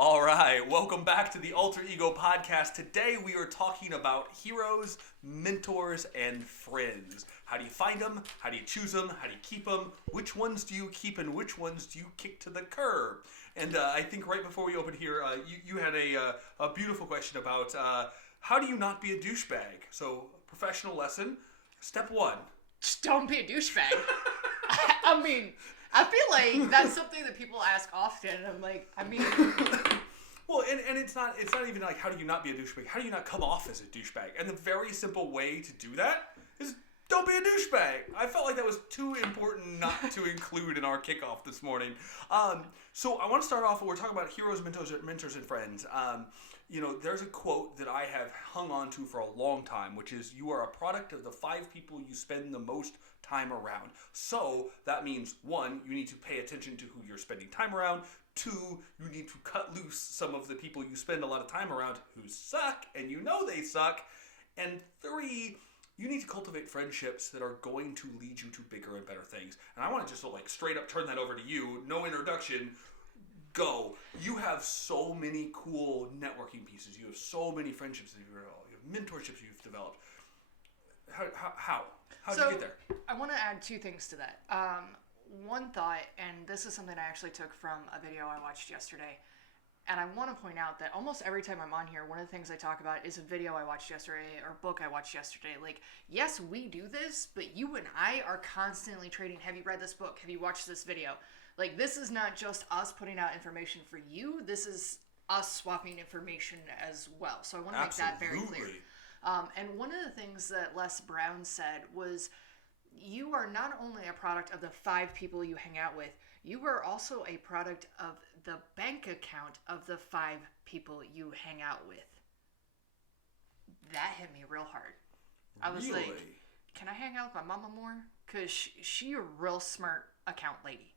All right, welcome back to the Alter Ego podcast. Today we are talking about heroes, mentors, and friends. How do you find them? How do you choose them? How do you keep them? Which ones do you keep and which ones do you kick to the curb? And I think right before we open here, you had a beautiful question about how do you not be a douchebag? So, professional lesson, step one. Just don't be a douchebag. I mean, I feel like that's something that people ask often. I'm like, Well, and it's not even like how do you not be a douchebag? How do you not come off as a douchebag? And the very simple way to do that is don't be a douchebag. I felt like that was too important not to include in our kickoff this morning. So I want to start off. We're talking about heroes, mentors, and friends. There's a quote that I have hung on to for a long time, which is, you are a product of the 5 people you spend the most time around. So that means, 1, you need to pay attention to who you're spending time around. 2, you need to cut loose some of the people you spend a lot of time around who suck, and you know they suck. And 3, you need to cultivate friendships that are going to lead you to bigger and better things. And I want to just straight up turn that over to you. No introduction. Go. You have so many cool networking pieces. You have so many friendships that you've developed. You have mentorships you've developed. How did you get there? I want to add 2 things to that. One thought, and this is something I actually took from a video I watched yesterday, and I want to point out that almost every time I'm on here, one of the things I talk about is a video I watched yesterday or book I watched yesterday. Like, yes, we do this, but you and I are constantly trading. Have you read this book? Have you watched this video? Like, this is not just us putting out information for you. This is us swapping information as well. So I want to make that very clear. And one of the things that Les Brown said was, you are not only a product of the 5 people you hang out with, you are also a product of the bank account of the 5 people you hang out with. That hit me real hard. I was like, can I hang out with my mama more? Because she a real smart account lady.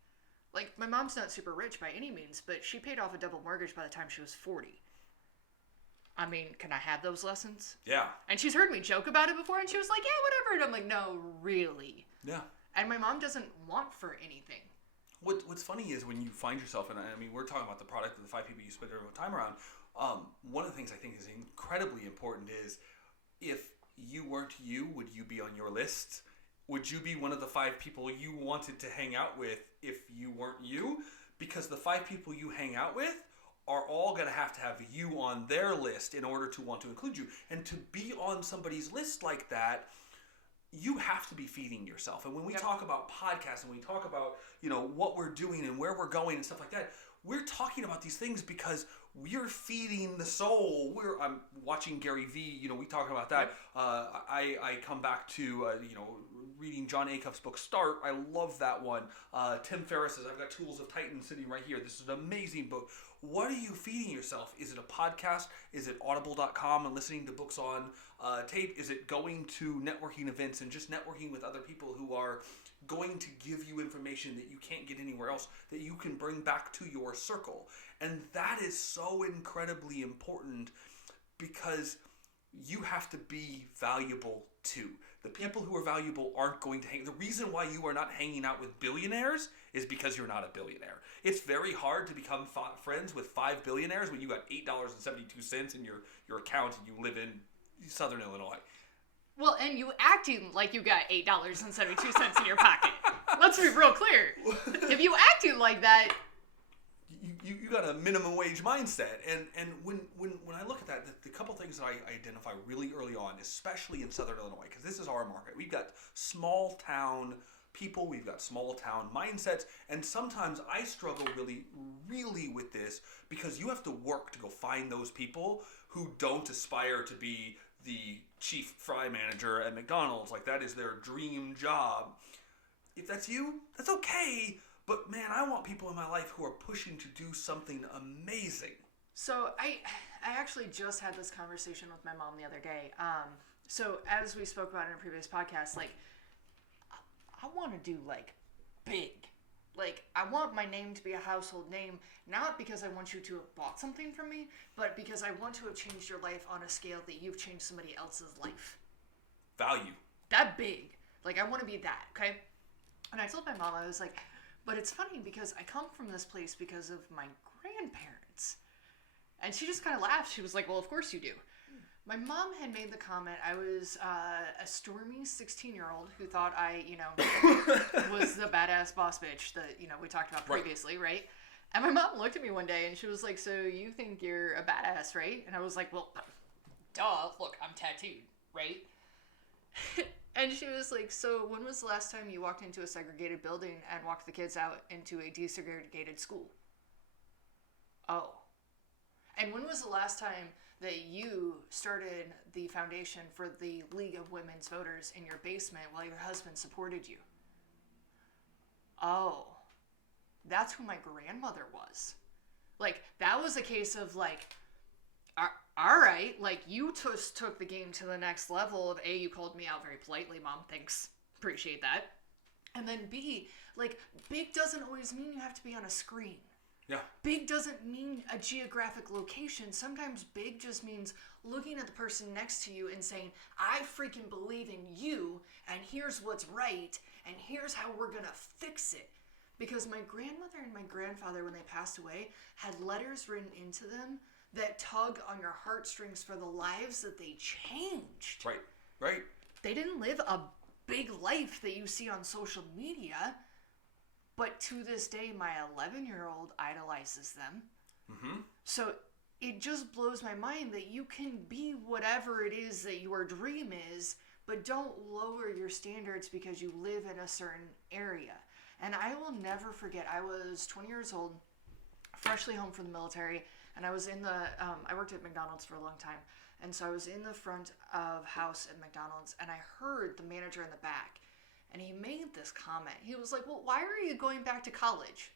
Like, my mom's not super rich by any means, but she paid off a double mortgage by the time she was 40. I mean, can I have those lessons? Yeah. And she's heard me joke about it before, and she was like, yeah, whatever. And I'm like, no, really. Yeah. And my mom doesn't want for anything. What's funny is when you find yourself, and I mean, we're talking about the product of the 5 people you spend your time around. One of the things I think is incredibly important is, if you weren't you, would you be on your list? Would you be one of the 5 people you wanted to hang out with if you weren't you? Because the 5 people you hang out with are all going to have you on their list in order to want to include you. And to be on somebody's list like that, you have to be feeding yourself. And when we talk about podcasts and we talk about, what we're doing and where we're going and stuff like that, we're talking about these things because we're feeding the soul. I'm watching Gary Vee. We talk about that. I come back to, reading John Acuff's book, Start. I love that one. Tim Ferriss's I've Got Tools of Titan sitting right here. This is an amazing book. What are you feeding yourself? Is it a podcast? Is it audible.com and listening to books on tape? Is it going to networking events and just networking with other people who are going to give you information that you can't get anywhere else, that you can bring back to your circle? And that is so incredibly important, because you have to be valuable too. The people who are valuable aren't going to hang. The reason why you are not hanging out with billionaires is because you're not a billionaire. It's very hard to become friends with 5 billionaires when you got $8.72 in your account and you live in Southern Illinois. Well, and you acting like you got $8.72 in your pocket. Let's be real clear. If you acted like that, you got a minimum wage mindset. And when I look at that, the couple things that I identify really early on, especially in Southern Illinois, because this is our market. We've got small town people, we've got small town mindsets, and sometimes I struggle really, really with this, because you have to work to go find those people who don't aspire to be the chief fry manager at McDonald's. Like, that is their dream job. If that's you, that's okay. But man, I want people in my life who are pushing to do something amazing. So I actually just had this conversation with my mom the other day. So as we spoke about in a previous podcast, like, I want to do big. Like, I want my name to be a household name, not because I want you to have bought something from me, but because I want to have changed your life on a scale that you've changed somebody else's life. Value. That big. Like, I want to be that, okay? And I told my mom, I was like, but it's funny because I come from this place because of my grandparents. And she just kind of laughed. She was like, well, of course you do. My mom had made the comment I was a stormy 16-year-old who thought I, was the badass boss bitch that, we talked about previously, right? And my mom looked at me one day and she was like, so you think you're a badass, right? And I was like, well, duh, look, I'm tattooed, right? And she was like, so when was the last time you walked into a segregated building and walked the kids out into a desegregated school? Oh. And when was the last time that you started the foundation for the League of Women's Voters in your basement while your husband supported you? Oh. That's who my grandmother was. Like, that was a case of, like, all right, like, you just took the game to the next level of A, you called me out very politely, Mom, thanks, appreciate that. And then B, like, big doesn't always mean you have to be on a screen. Yeah. Big doesn't mean a geographic location. Sometimes big just means looking at the person next to you and saying, I freaking believe in you, and here's what's right, and here's how we're gonna fix it. Because my grandmother and my grandfather, when they passed away, had letters written into them that tug on your heartstrings for the lives that they changed. Right. They didn't live a big life that you see on social media, but to this day, my 11-year-old idolizes them. Mm-hmm. So it just blows my mind that you can be whatever it is that your dream is, but don't lower your standards because you live in a certain area. And I will never forget, I was 20 years old, freshly home from the military, and I was in the, I worked at McDonald's for a long time, and so I was in the front of house at McDonald's, and I heard the manager in the back, and he made this comment. He was like, well, why are you going back to college?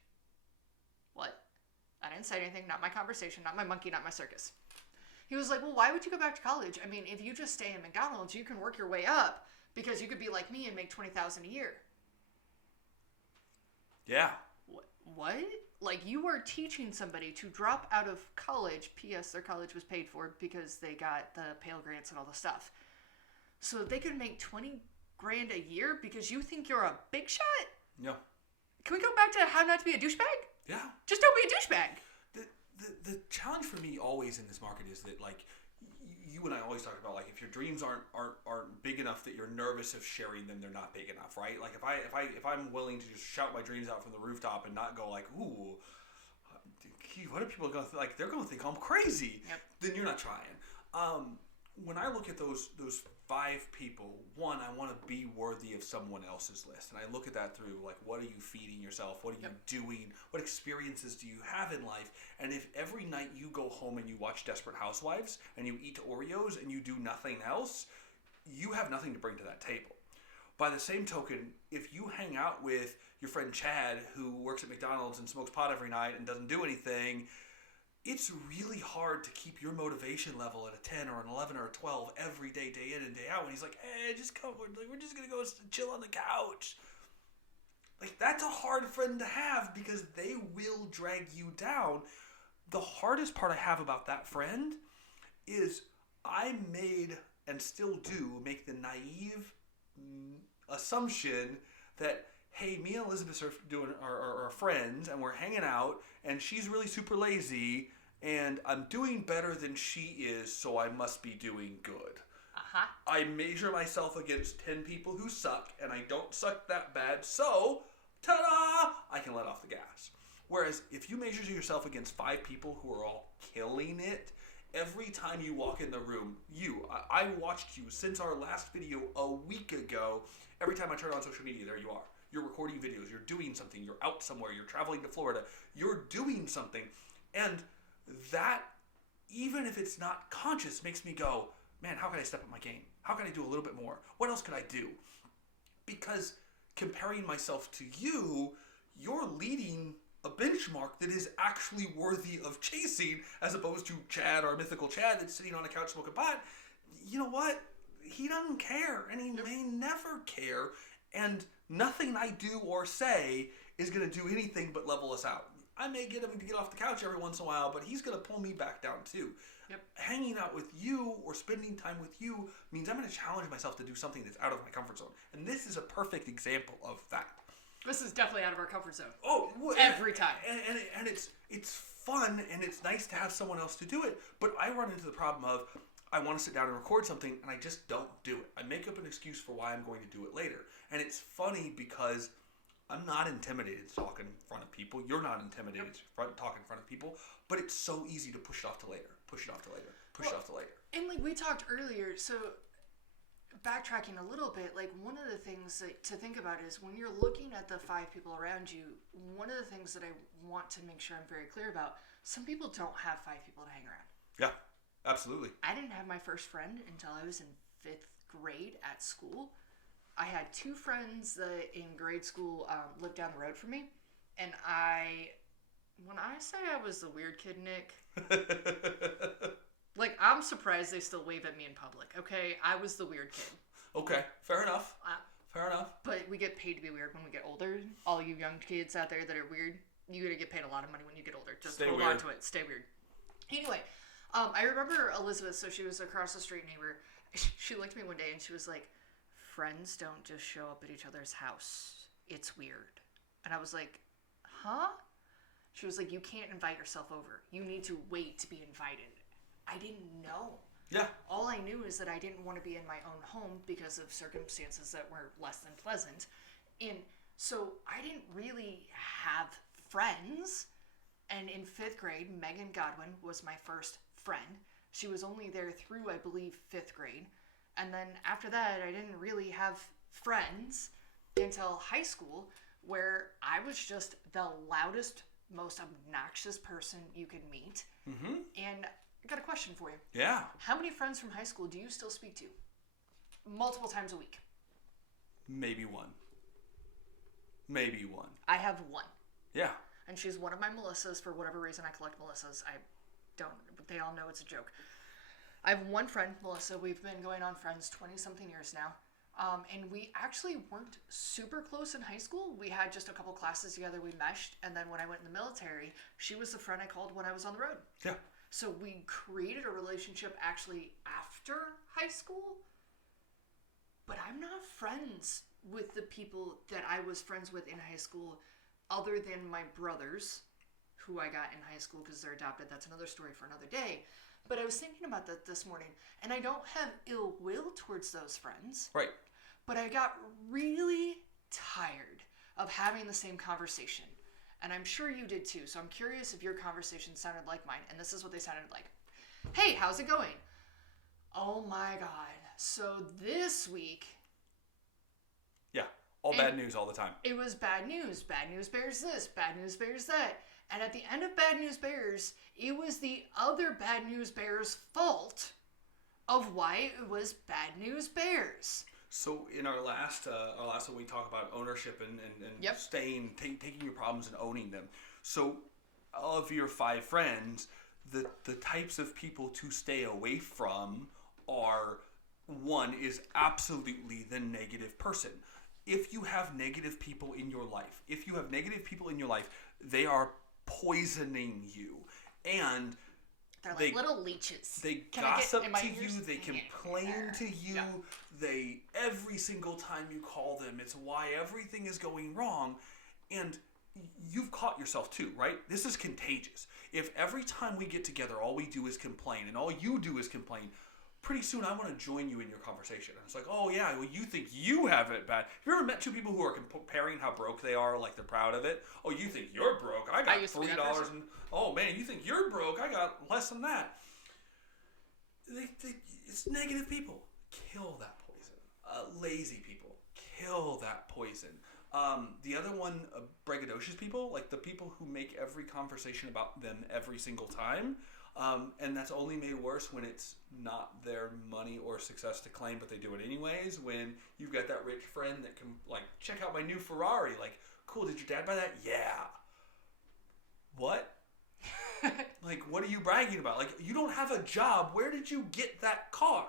What? I didn't say anything, not my conversation, not my monkey, not my circus. He was like, well, why would you go back to college? I mean, if you just stay in McDonald's, you can work your way up, because you could be like me and make $20,000 a year. Yeah. What? Like, you are teaching somebody to drop out of college. P.S. Their college was paid for because they got the Pell Grants and all the stuff. So they could make $20,000 a year because you think you're a big shot? Yeah. Can we go back to how not to be a douchebag? Yeah. Just don't be a douchebag. The challenge for me always in this market is that, like, you and I always talk about, like, if your dreams aren't big enough that you're nervous of sharing them, they're not big enough, right? Like, if I'm willing to just shout my dreams out from the rooftop and not go like, ooh, what are people going to think? Like, they're going to think I'm crazy. Yep. Then you're not trying. When I look at those 5 people, one, I want to be worthy of someone else's list, and I look at that through, like, what are you feeding yourself? What are you doing? What experiences do you have in life? And if every night you go home and you watch Desperate Housewives and you eat Oreos and you do nothing else, you have nothing to bring to that table. By the same token, if you hang out with your friend Chad, who works at McDonald's and smokes pot every night and doesn't do anything, it's really hard to keep your motivation level at a 10 or an 11 or a 12 every day, day in and day out. When he's like, hey, just come, we're just going to go chill on the couch. Like, that's a hard friend to have because they will drag you down. The hardest part I have about that friend is I made and still do make the naive assumption that, hey, me and Elizabeth are friends and we're hanging out and she's really super lazy and I'm doing better than she is, so I must be doing good. Uh-huh. I measure myself against 10 people who suck and I don't suck that bad, so ta-da! I can let off the gas. Whereas if you measure yourself against 5 people who are all killing it, every time you walk in the room, I watched you since our last video a week ago. Every time I turn on social media, there you are. You're recording videos, you're doing something, you're out somewhere, you're traveling to Florida, you're doing something. And that, even if it's not conscious, makes me go, man, how can I step up my game? How can I do a little bit more? What else could I do? Because comparing myself to you, you're leading a benchmark that is actually worthy of chasing, as opposed to Chad, our mythical Chad, that's sitting on a couch smoking pot. You know what? He doesn't care, and he may never care, and nothing I do or say is going to do anything but level us out. I may get him to get off the couch every once in a while, but he's going to pull me back down too. Yep. Hanging out with you or spending time with you means I'm going to challenge myself to do something that's out of my comfort zone. And this is a perfect example of that. This is definitely out of our comfort zone. Oh, every time. And it's fun and it's nice to have someone else to do it. But I run into the problem of I want to sit down and record something and I just don't do it. I make up an excuse for why I'm going to do it later. And it's funny because I'm not intimidated to talk in front of people. You're not intimidated to talk in front of people. But it's so easy to push it off to later. Push it off to later. Push it off to later. And like we talked earlier, so backtracking a little bit, like one of the things to think about is when you're looking at the 5 people around you, one of the things that I want to make sure I'm very clear about, some people don't have 5 people to hang around. Yeah, absolutely. I didn't have my first friend until I was in 5th grade at school. I had 2 friends that in grade school lived down the road from me, and when I say I was the weird kid, Nick, like, I'm surprised they still wave at me in public, okay? I was the weird kid. Okay, fair enough. Fair enough. But we get paid to be weird when we get older. All you young kids out there that are weird, you're going to get paid a lot of money when you get older. Just hold on to it. Stay weird. Anyway, I remember Elizabeth, so she was across the street neighbor. She looked at me one day and she was like, friends don't just show up at each other's house. It's weird. And I was like, huh? She was like, you can't invite yourself over. You need to wait to be invited. I didn't know. Yeah. All I knew is that I didn't want to be in my own home because of circumstances that were less than pleasant. And so I didn't really have friends. And in 5th grade, Megan Godwin was my first friend. She was only there through, I believe, 5th grade. And then after that, I didn't really have friends until high school, where I was just the loudest, most obnoxious person you could meet. Mm-hmm. And I got a question for you. Yeah. How many friends from high school do you still speak to? Multiple times a week. Maybe one. Maybe one. I have one. Yeah. And she's one of my Melissas. For whatever reason, I collect Melissas. They all know it's a joke. I have one friend, Melissa. We've been going on friends 20-something years now. And we actually weren't super close in high school. We had just a couple classes together. We meshed. And then when I went in the military, she was the friend I called when I was on the road. Yeah. So we created a relationship actually after high school. But I'm not friends with the people that I was friends with in high school other than my brothers, who I got in high school because they're adopted. That's another story for another day. But I was thinking about that this morning, and I don't have ill will towards those friends. Right. But I got really tired of having the same conversation. And I'm sure you did too. So I'm curious if your conversation sounded like mine. And this is what they sounded like. Hey, how's it going? Oh my God. So this week... Yeah. All bad news all the time. It was bad news. Bad news bears this. Bad news bears that. And at the end of Bad News Bears, it was the other Bad News Bears' fault of why it was Bad News Bears. So in our last one, we talk about ownership and yep. taking your problems and owning them. So of your 5 friends, the types of people to stay away from are, one is absolutely the negative person. If you have negative people in your life, they are poisoning you, and they're like little leeches. They gossip to you, they complain to you, they every single time you call them, it's why everything is going wrong, and you've caught yourself too, right? This is contagious. If every time we get together all we do is complain and all you do is complain, pretty soon I want to join you in your conversation. And it's like, oh yeah, well, you think you have it bad. Have you ever met 2 people who are comparing how broke they are, like they're proud of it? Oh, you think you're broke? I got $3 and oh man, you think you're broke? I got less than that. It's negative people. Kill that poison. Lazy people. Kill that poison. The other one, braggadocious people, like the people who make every conversation about them every single time. And that's only made worse when it's not their money or success to claim, but they do it anyways. When you've got that rich friend that can, like, check out my new Ferrari. Like, cool, did your dad buy that? Yeah. What? Like, what are you bragging about? Like, you don't have a job. Where did you get that car?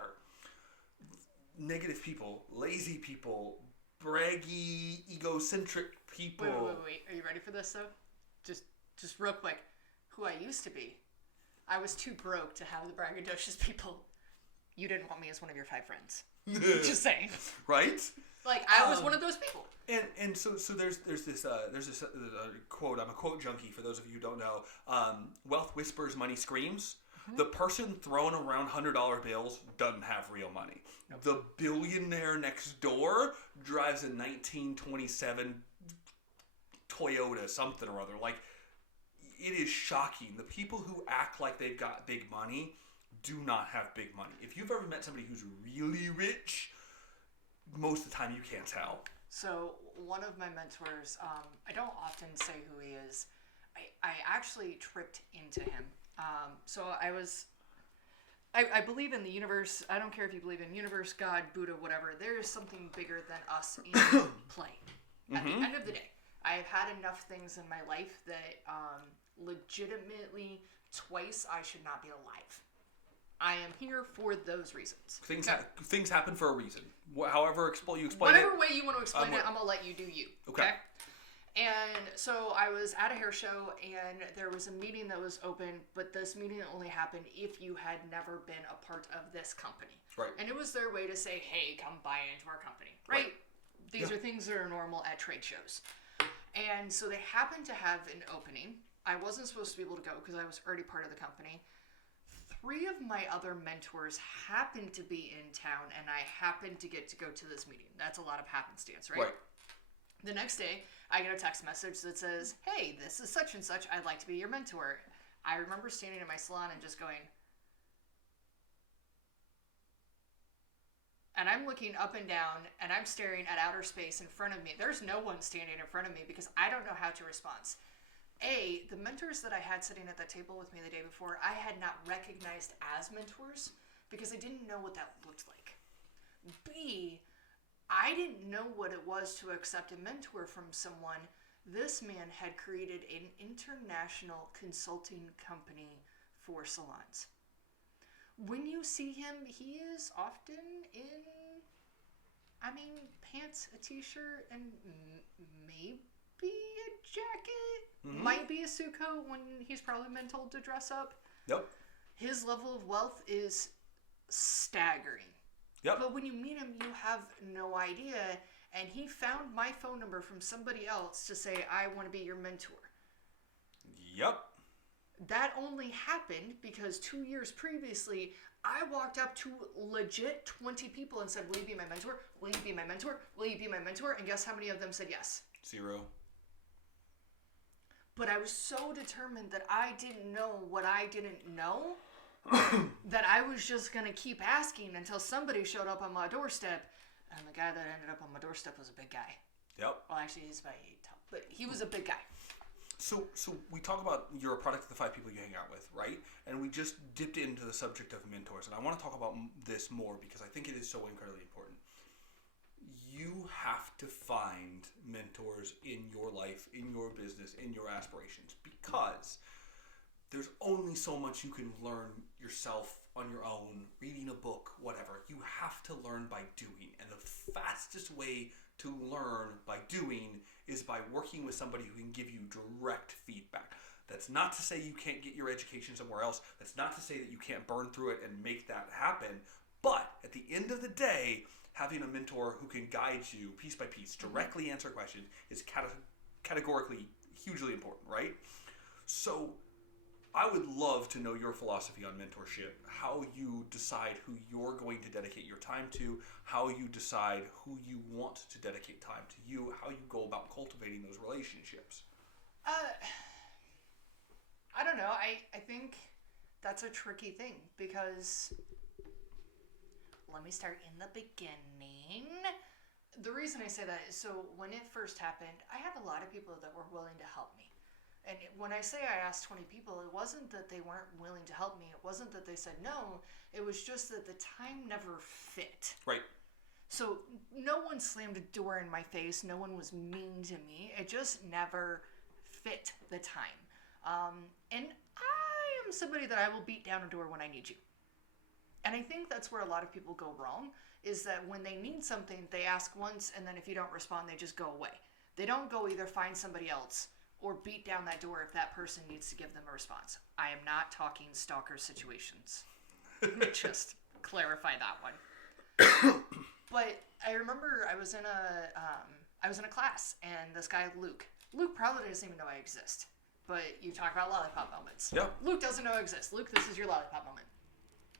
Negative people, lazy people, braggy, egocentric people. Wait. Are you ready for this, though? Just real quick. Who I used to be. I was too broke to have the braggadocious people. You didn't want me as one of your 5 friends. Just saying. Right? Like, I was one of those people. And so there's this quote. I'm a quote junkie. For those of you who don't know, wealth whispers, money screams. The person throwing around $100 bills doesn't have real money. Nope. The billionaire next door drives a 1927 Toyota something or other. Like, it is shocking. The people who act like they've got big money do not have big money. If you've ever met somebody who's really rich, most of the time you can't tell. So one of my mentors, I don't often say who he is. I actually tripped into him. So I believe in the universe. I don't care if you believe in universe, God, Buddha, whatever. There is something bigger than us in play. At the end of the day, I have had enough things in my life that legitimately twice I should not be alive. I am here for those reasons. Things happen for a reason. However you explain Whatever way you want to explain it, I'm going to let you do you. Okay? And so I was at a hair show, and there was a meeting that was open, but this meeting only happened if you had never been a part of this company. Right. And it was their way to say, hey, come buy into our company. Right? These are things that are normal at trade shows. And so they happened to have an opening. I wasn't supposed to be able to go because I was already part of the company. 3 of my other mentors happened to be in town, and I happened to get to go to this meeting. That's a lot of happenstance, right? The next day, I get a text message that says, hey, this is such and such. I'd like to be your mentor. I remember standing in my salon and just going, and I'm looking up and down, and I'm staring at outer space in front of me. There's no one standing in front of me because I don't know how to respond. A, the mentors that I had sitting at that table with me the day before, I had not recognized as mentors because I didn't know what that looked like. B, I didn't know what it was to accept a mentor from someone. This man had created an international consulting company for salons. When you see him, he is often in, pants, a t-shirt, and maybe a jacket. Might be a suit coat when he's probably been told to dress up. Yep. His level of wealth is staggering. Yep. But when you meet him, you have no idea. And he found my phone number from somebody else to say, I want to be your mentor. Yep. That only happened because 2 years previously, I walked up to legit 20 people and said, will you be my mentor? Will you be my mentor? Will you be my mentor? And guess how many of them said yes? 0. But I was so determined that I didn't know what I didn't know that I was just going to keep asking until somebody showed up on my doorstep. And the guy that ended up on my doorstep was a big guy. Yep. Well, actually, he's about 8 tall, but he was a big guy. So we talk about you're a product of the 5 people you hang out with, right? And we just dipped into the subject of mentors. And I want to talk about this more because I think it is so incredibly important. You have to find mentors in your life, in your business, in your aspirations, because there's only so much you can learn yourself on your own, reading a book, whatever. You have to learn by doing. And the fastest way to learn by doing is by working with somebody who can give you direct feedback. That's not to say you can't get your education somewhere else. That's not to say that you can't burn through it and make that happen. But at the end of the day, having a mentor who can guide you piece by piece, directly answer questions, is categorically hugely important, right? So I would love to know your philosophy on mentorship, how you decide who you're going to dedicate your time to, how you decide who you want to dedicate time to you, how you go about cultivating those relationships. I don't know. I think that's a tricky thing because let me start in the beginning. The reason I say that is so when it first happened, I had a lot of people that were willing to help me. And when I say I asked 20 people, it wasn't that they weren't willing to help me. It wasn't that they said no. It was just that the time never fit. Right. So no one slammed a door in my face. No one was mean to me. It just never fit the time. And I am somebody that I will beat down a door when I need you. And I think that's where a lot of people go wrong, is that when they need something, they ask once, and then if you don't respond, they just go away. They don't go either find somebody else or beat down that door if that person needs to give them a response. I am not talking stalker situations. Let me just clarify that one. But I remember I was in a class, and this guy Luke probably doesn't even know I exist. But you talk about lollipop moments. Yeah. Luke doesn't know I exist. Luke, this is your lollipop moment.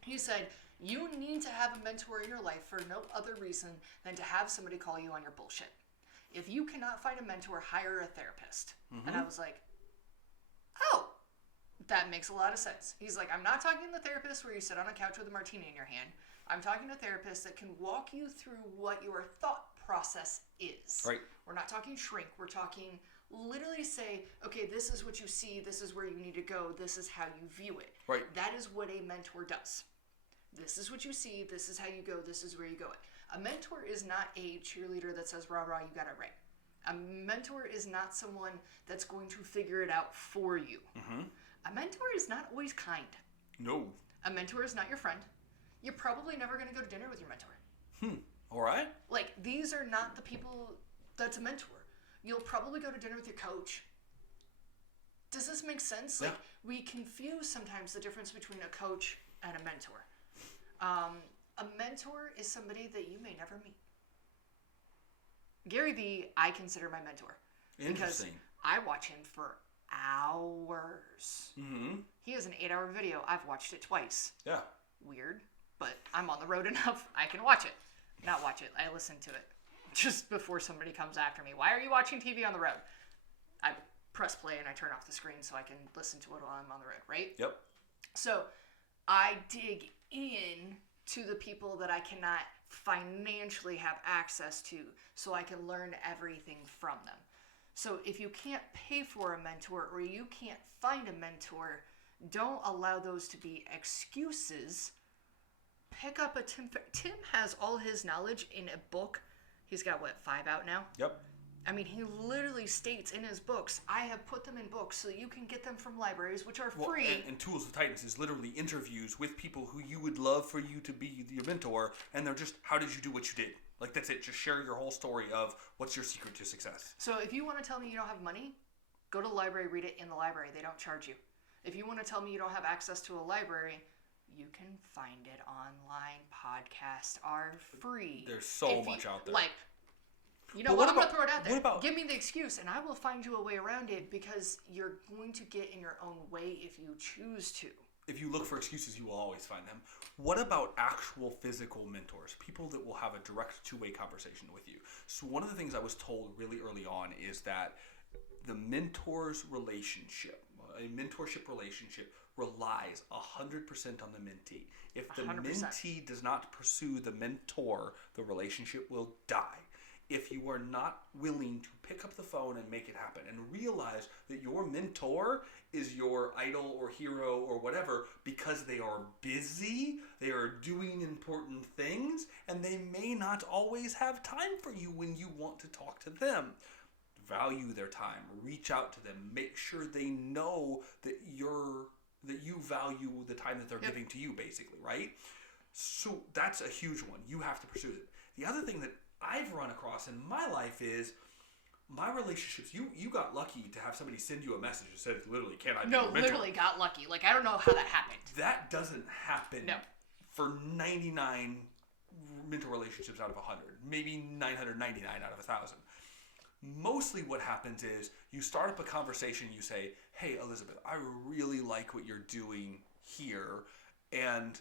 He said, you need to have a mentor in your life for no other reason than to have somebody call you on your bullshit. If you cannot find a mentor, hire a therapist. Mm-hmm. And I was like, oh, that makes a lot of sense. He's like, I'm not talking to the therapist where you sit on a couch with a martini in your hand. I'm talking to a therapist that can walk you through what your thought process is. Right. We're not talking shrink. We're talking literally say, okay, this is what you see. This is where you need to go. This is how you view it. Right. That is what a mentor does. This is what you see. This is how you go. This is where you go. A mentor is not a cheerleader that says, rah, rah, you got it right. A mentor is not someone that's going to figure it out for you. Mm-hmm. A mentor is not always kind. No. A mentor is not your friend. You're probably never going to go to dinner with your mentor. All right. Like, these are not the people that's a mentor. You'll probably go to dinner with your coach. Does this make sense? Yeah. Like, we confuse sometimes the difference between a coach and a mentor. A mentor is somebody that you may never meet. Gary Vee, I consider my mentor. Interesting. Because I watch him for hours. Mm-hmm. He has an 8-hour video. I've watched it twice. Yeah. Weird, but I'm on the road enough. I can watch it. Not watch it. I listen to it. Just before somebody comes after me. Why are you watching TV on the road? I press play and I turn off the screen so I can listen to it while I'm on the road, right? Yep. So I dig in to the people that I cannot financially have access to so I can learn everything from them. So if you can't pay for a mentor or you can't find a mentor, don't allow those to be excuses. Pick up a Tim. Tim has all his knowledge in a book. He's got, 5 out now? Yep. I mean, he literally states in his books, I have put them in books so you can get them from libraries, which are free. And Tools of Titans is literally interviews with people who you would love for you to be your mentor, and they're just, how did you do what you did? Like, that's it. Just share your whole story of what's your secret to success. So if you want to tell me you don't have money, go to the library, read it in the library. They don't charge you. If you want to tell me you don't have access to a library, you can find it online. Podcasts are free. There's so much out there. Like, you know what? I'm going to throw it out there. Give me the excuse, and I will find you a way around it because you're going to get in your own way if you choose to. If you look for excuses, you will always find them. What about actual physical mentors? People that will have a direct two-way conversation with you. So one of the things I was told really early on is that the mentor's relationship, a mentorship relationship, relies 100% on the mentee. If the 100%. mentee does not pursue the mentor, the relationship will die. If you are not willing to pick up the phone and make it happen and realize that your mentor is your idol or hero or whatever because they are busy, they are doing important things, and they may not always have time for you when you want to talk to them. Value their time. Reach out to them. Make sure they know that you value the time that they're giving to you, basically, right? So that's a huge one. You have to pursue it. The other thing that I've run across in my life is my relationships. You got lucky to have somebody send you a message that said, literally, can I be your mentor? No, literally got lucky. Like, I don't know how that happened. That doesn't happen for 99 mentor relationships out of 100. Maybe 999 out of 1,000. Mostly what happens is you start up a conversation, you say, hey, Elizabeth, I really like what you're doing here, and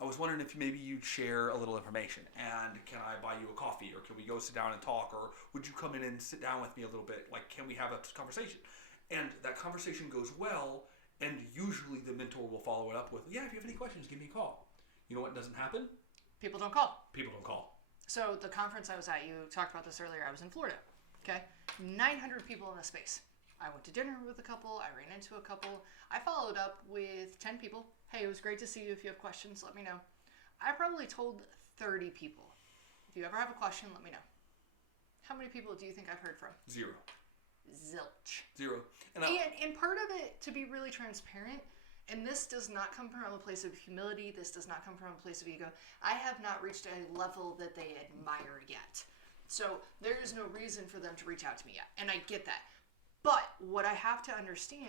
I was wondering if maybe you'd share a little information, and can I buy you a coffee, or can we go sit down and talk, or would you come in and sit down with me a little bit? Like, can we have a conversation? And that conversation goes well, and usually the mentor will follow it up with, yeah, if you have any questions, give me a call. You know what doesn't happen? People don't call. People don't call. So the conference I was at, you talked about this earlier, I was in Florida. Okay, 900 people in a space. I went to dinner with a couple. I ran into a couple. I followed up with 10 people. Hey, it was great to see you. If you have questions, let me know. I probably told 30 people. If you ever have a question, let me know. How many people do you think I've heard from? 0. Zilch. 0. And part of it, to be really transparent, and this does not come from a place of humility. This does not come from a place of ego. I have not reached a level that they admire yet. So there is no reason for them to reach out to me yet. And I get that. But what I have to understand,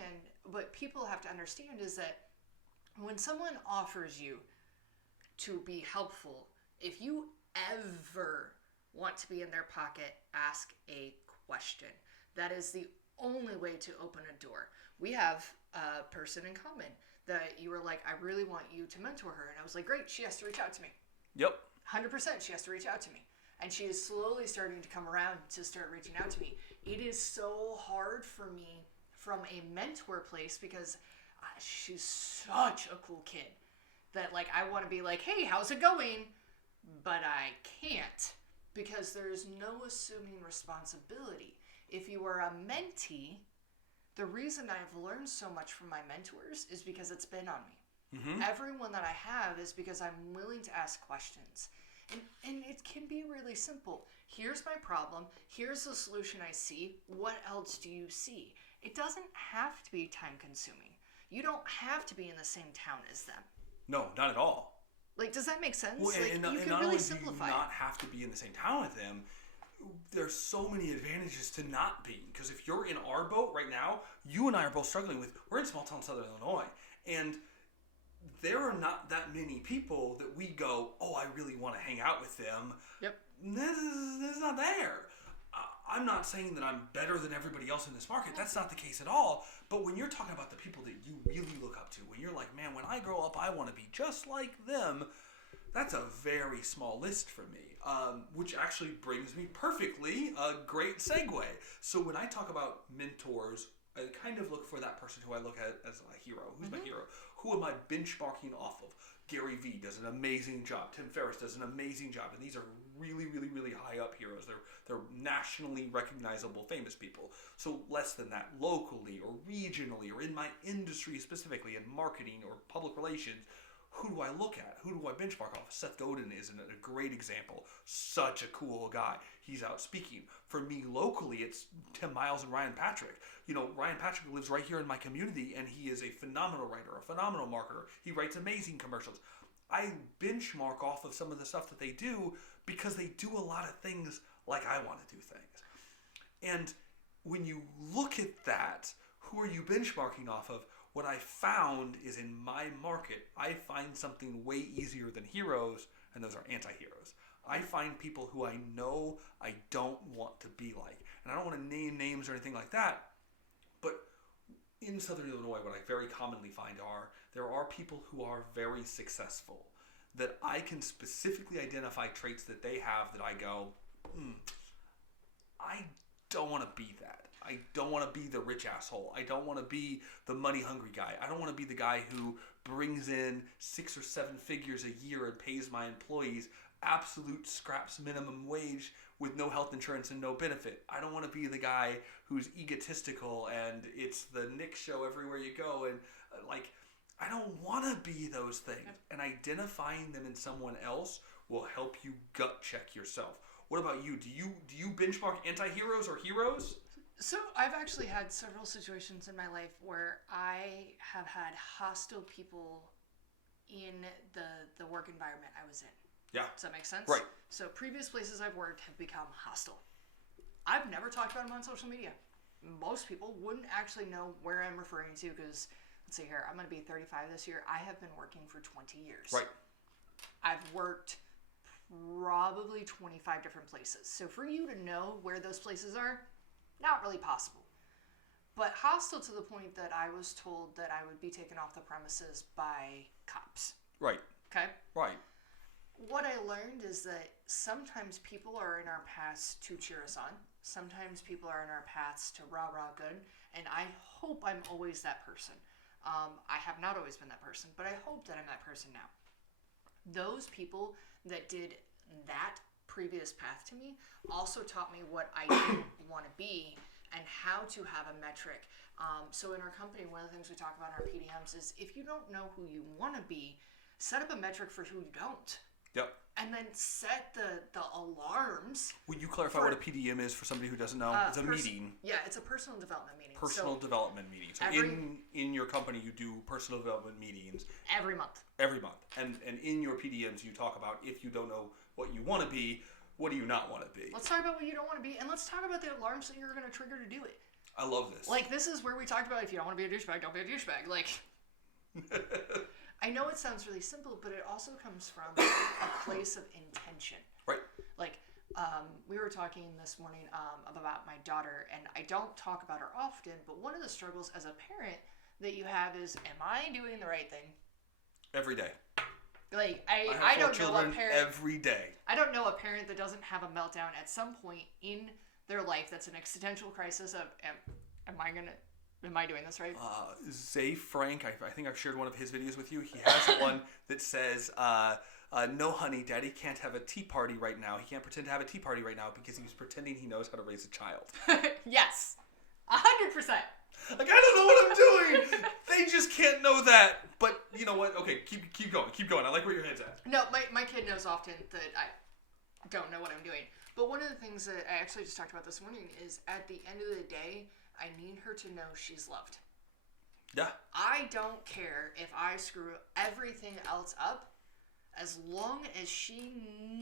what people have to understand is that when someone offers you to be helpful, if you ever want to be in their pocket, ask a question. That is the only way to open a door. We have a person in common that you were like, I really want you to mentor her. And I was like, great, she has to reach out to me. Yep. 100% she has to reach out to me. And she is slowly starting to come around to start reaching out to me. It is so hard for me from a mentor place because she's such a cool kid that like I want to be like, hey, how's it going? But I can't because there's no assuming responsibility. If you are a mentee, the reason I've learned so much from my mentors is because it's been on me. Mm-hmm. Everyone that I have is because I'm willing to ask questions. And it can be really simple. Here's my problem. Here's the solution I see. What else do you see? It doesn't have to be time consuming. You don't have to be in the same town as them. No, not at all. Like, does that make sense? Well, like, and you can not really only simplify do you not have to be in the same town with them, there's so many advantages to not being. Because if you're in our boat right now, you and I are both struggling with, we're in small town Southern Illinois, and there are not that many people that we go, oh, I really want to hang out with them. Yep. This is not there. I'm not saying that I'm better than everybody else in this market. That's not the case at all. But when you're talking about the people that you really look up to, when you're like, man, when I grow up, I want to be just like them, that's a very small list for me, which actually brings me perfectly a great segue. So when I talk about mentors, I kind of look for that person who I look at as a hero. Who's my hero? Who am I benchmarking off of? Gary Vee does an amazing job. Tim Ferriss does an amazing job. And these are really, really, really high up heroes. They're nationally recognizable, famous people. So less than that, locally or regionally or in my industry specifically in marketing or public relations, who do I look at? Who do I benchmark off? Seth Godin is a great example. Such a cool guy. He's out speaking. For me locally, it's Tim Miles and Ryan Patrick. You know, Ryan Patrick lives right here in my community, and he is a phenomenal writer, a phenomenal marketer. He writes amazing commercials. I benchmark off of some of the stuff that they do because they do a lot of things like I want to do things. And when you look at that, who are you benchmarking off of? What I found is in my market, I find something way easier than heroes, and those are anti-heroes. I find people who I know I don't want to be like. And I don't want to name names or anything like that, but in Southern Illinois, what I very commonly find there are people who are very successful that I can specifically identify traits that they have that I go, I don't want to be that. I don't want to be the rich asshole. I don't want to be the money-hungry guy. I don't want to be the guy who brings in 6 or 7 figures a year and pays my employees absolute scraps minimum wage with no health insurance and no benefit. I don't want to be the guy who's egotistical and it's the Nick show everywhere you go. And I don't want to be those things. And identifying them in someone else will help you gut check yourself. What about you? Do you benchmark anti-heroes or heroes? So I've actually had several situations in my life where I have had hostile people in the work environment I was in. Yeah. Does that make sense? Right. So previous places I've worked have become hostile. I've never talked about them on social media. Most people wouldn't actually know where I'm referring to because, let's see here, I'm going to be 35 this year. I have been working for 20 years. Right. I've worked probably 25 different places. So for you to know where those places are, not really possible. But hostile to the point that I was told that I would be taken off the premises by cops. Right. Okay? Right. What I learned is that sometimes people are in our paths to cheer us on. Sometimes people are in our paths to rah-rah good. And I hope I'm always that person. I have not always been that person, but I hope that I'm that person now. Those people that did that previous path to me also taught me what I didn't want to be and how to have a metric. So in our company, one of the things we talk about in our PDMs is if you don't know who you want to be, set up a metric for who you don't. Yep. And then set the alarms. Would you clarify what a PDM is for somebody who doesn't know? It's a meeting. Yeah, it's a personal development meeting. Personal development meeting. So in your company, you do personal development meetings. Every month. Every month. And in your PDMs, you talk about if you don't know what you want to be, what do you not want to be? Let's talk about what you don't want to be, and let's talk about the alarms that you're going to trigger to do it. I love this. Like, this is where we talked about if you don't want to be a douchebag, don't be a douchebag. Like, I know it sounds really simple, but it also comes from a place of intention. Right. Like, we were talking this morning about my daughter, and I don't talk about her often, but one of the struggles as a parent that you have is, am I doing the right thing? Every day. Like, I don't know a parent every day. I don't know a parent that doesn't have a meltdown at some point in their life that's an existential crisis of, am I doing this right? Zay Frank, I think I've shared one of his videos with you. He has one that says, no, honey, Daddy can't have a tea party right now. He can't pretend to have a tea party right now because he's pretending he knows how to raise a child. Yes. 100%. Like, I don't know what I'm doing. They just can't know that. But you know what? Okay, keep going. I like where your head's at. No, my kid knows often that I don't know what I'm doing. But one of the things that I actually just talked about this morning is at the end of the day, I need her to know she's loved. Yeah. I don't care if I screw everything else up as long as she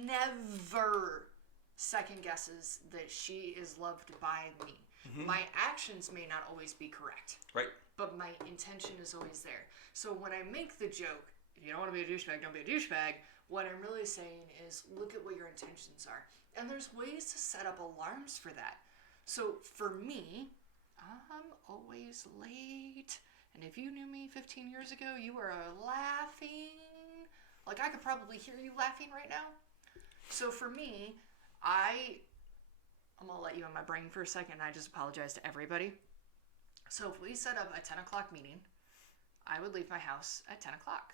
never second guesses that she is loved by me. Mm-hmm. My actions may not always be correct. Right. But my intention is always there. So when I make the joke, if you don't want to be a douchebag, don't be a douchebag, what I'm really saying is look at what your intentions are. And there's ways to set up alarms for that. So for me, I'm always late. And if you knew me 15 years ago, you were laughing. Like, I could probably hear you laughing right now. So for me, I'm going to let you in my brain for a second. I just apologize to everybody. So if we set up a 10 o'clock meeting, I would leave my house at 10 o'clock.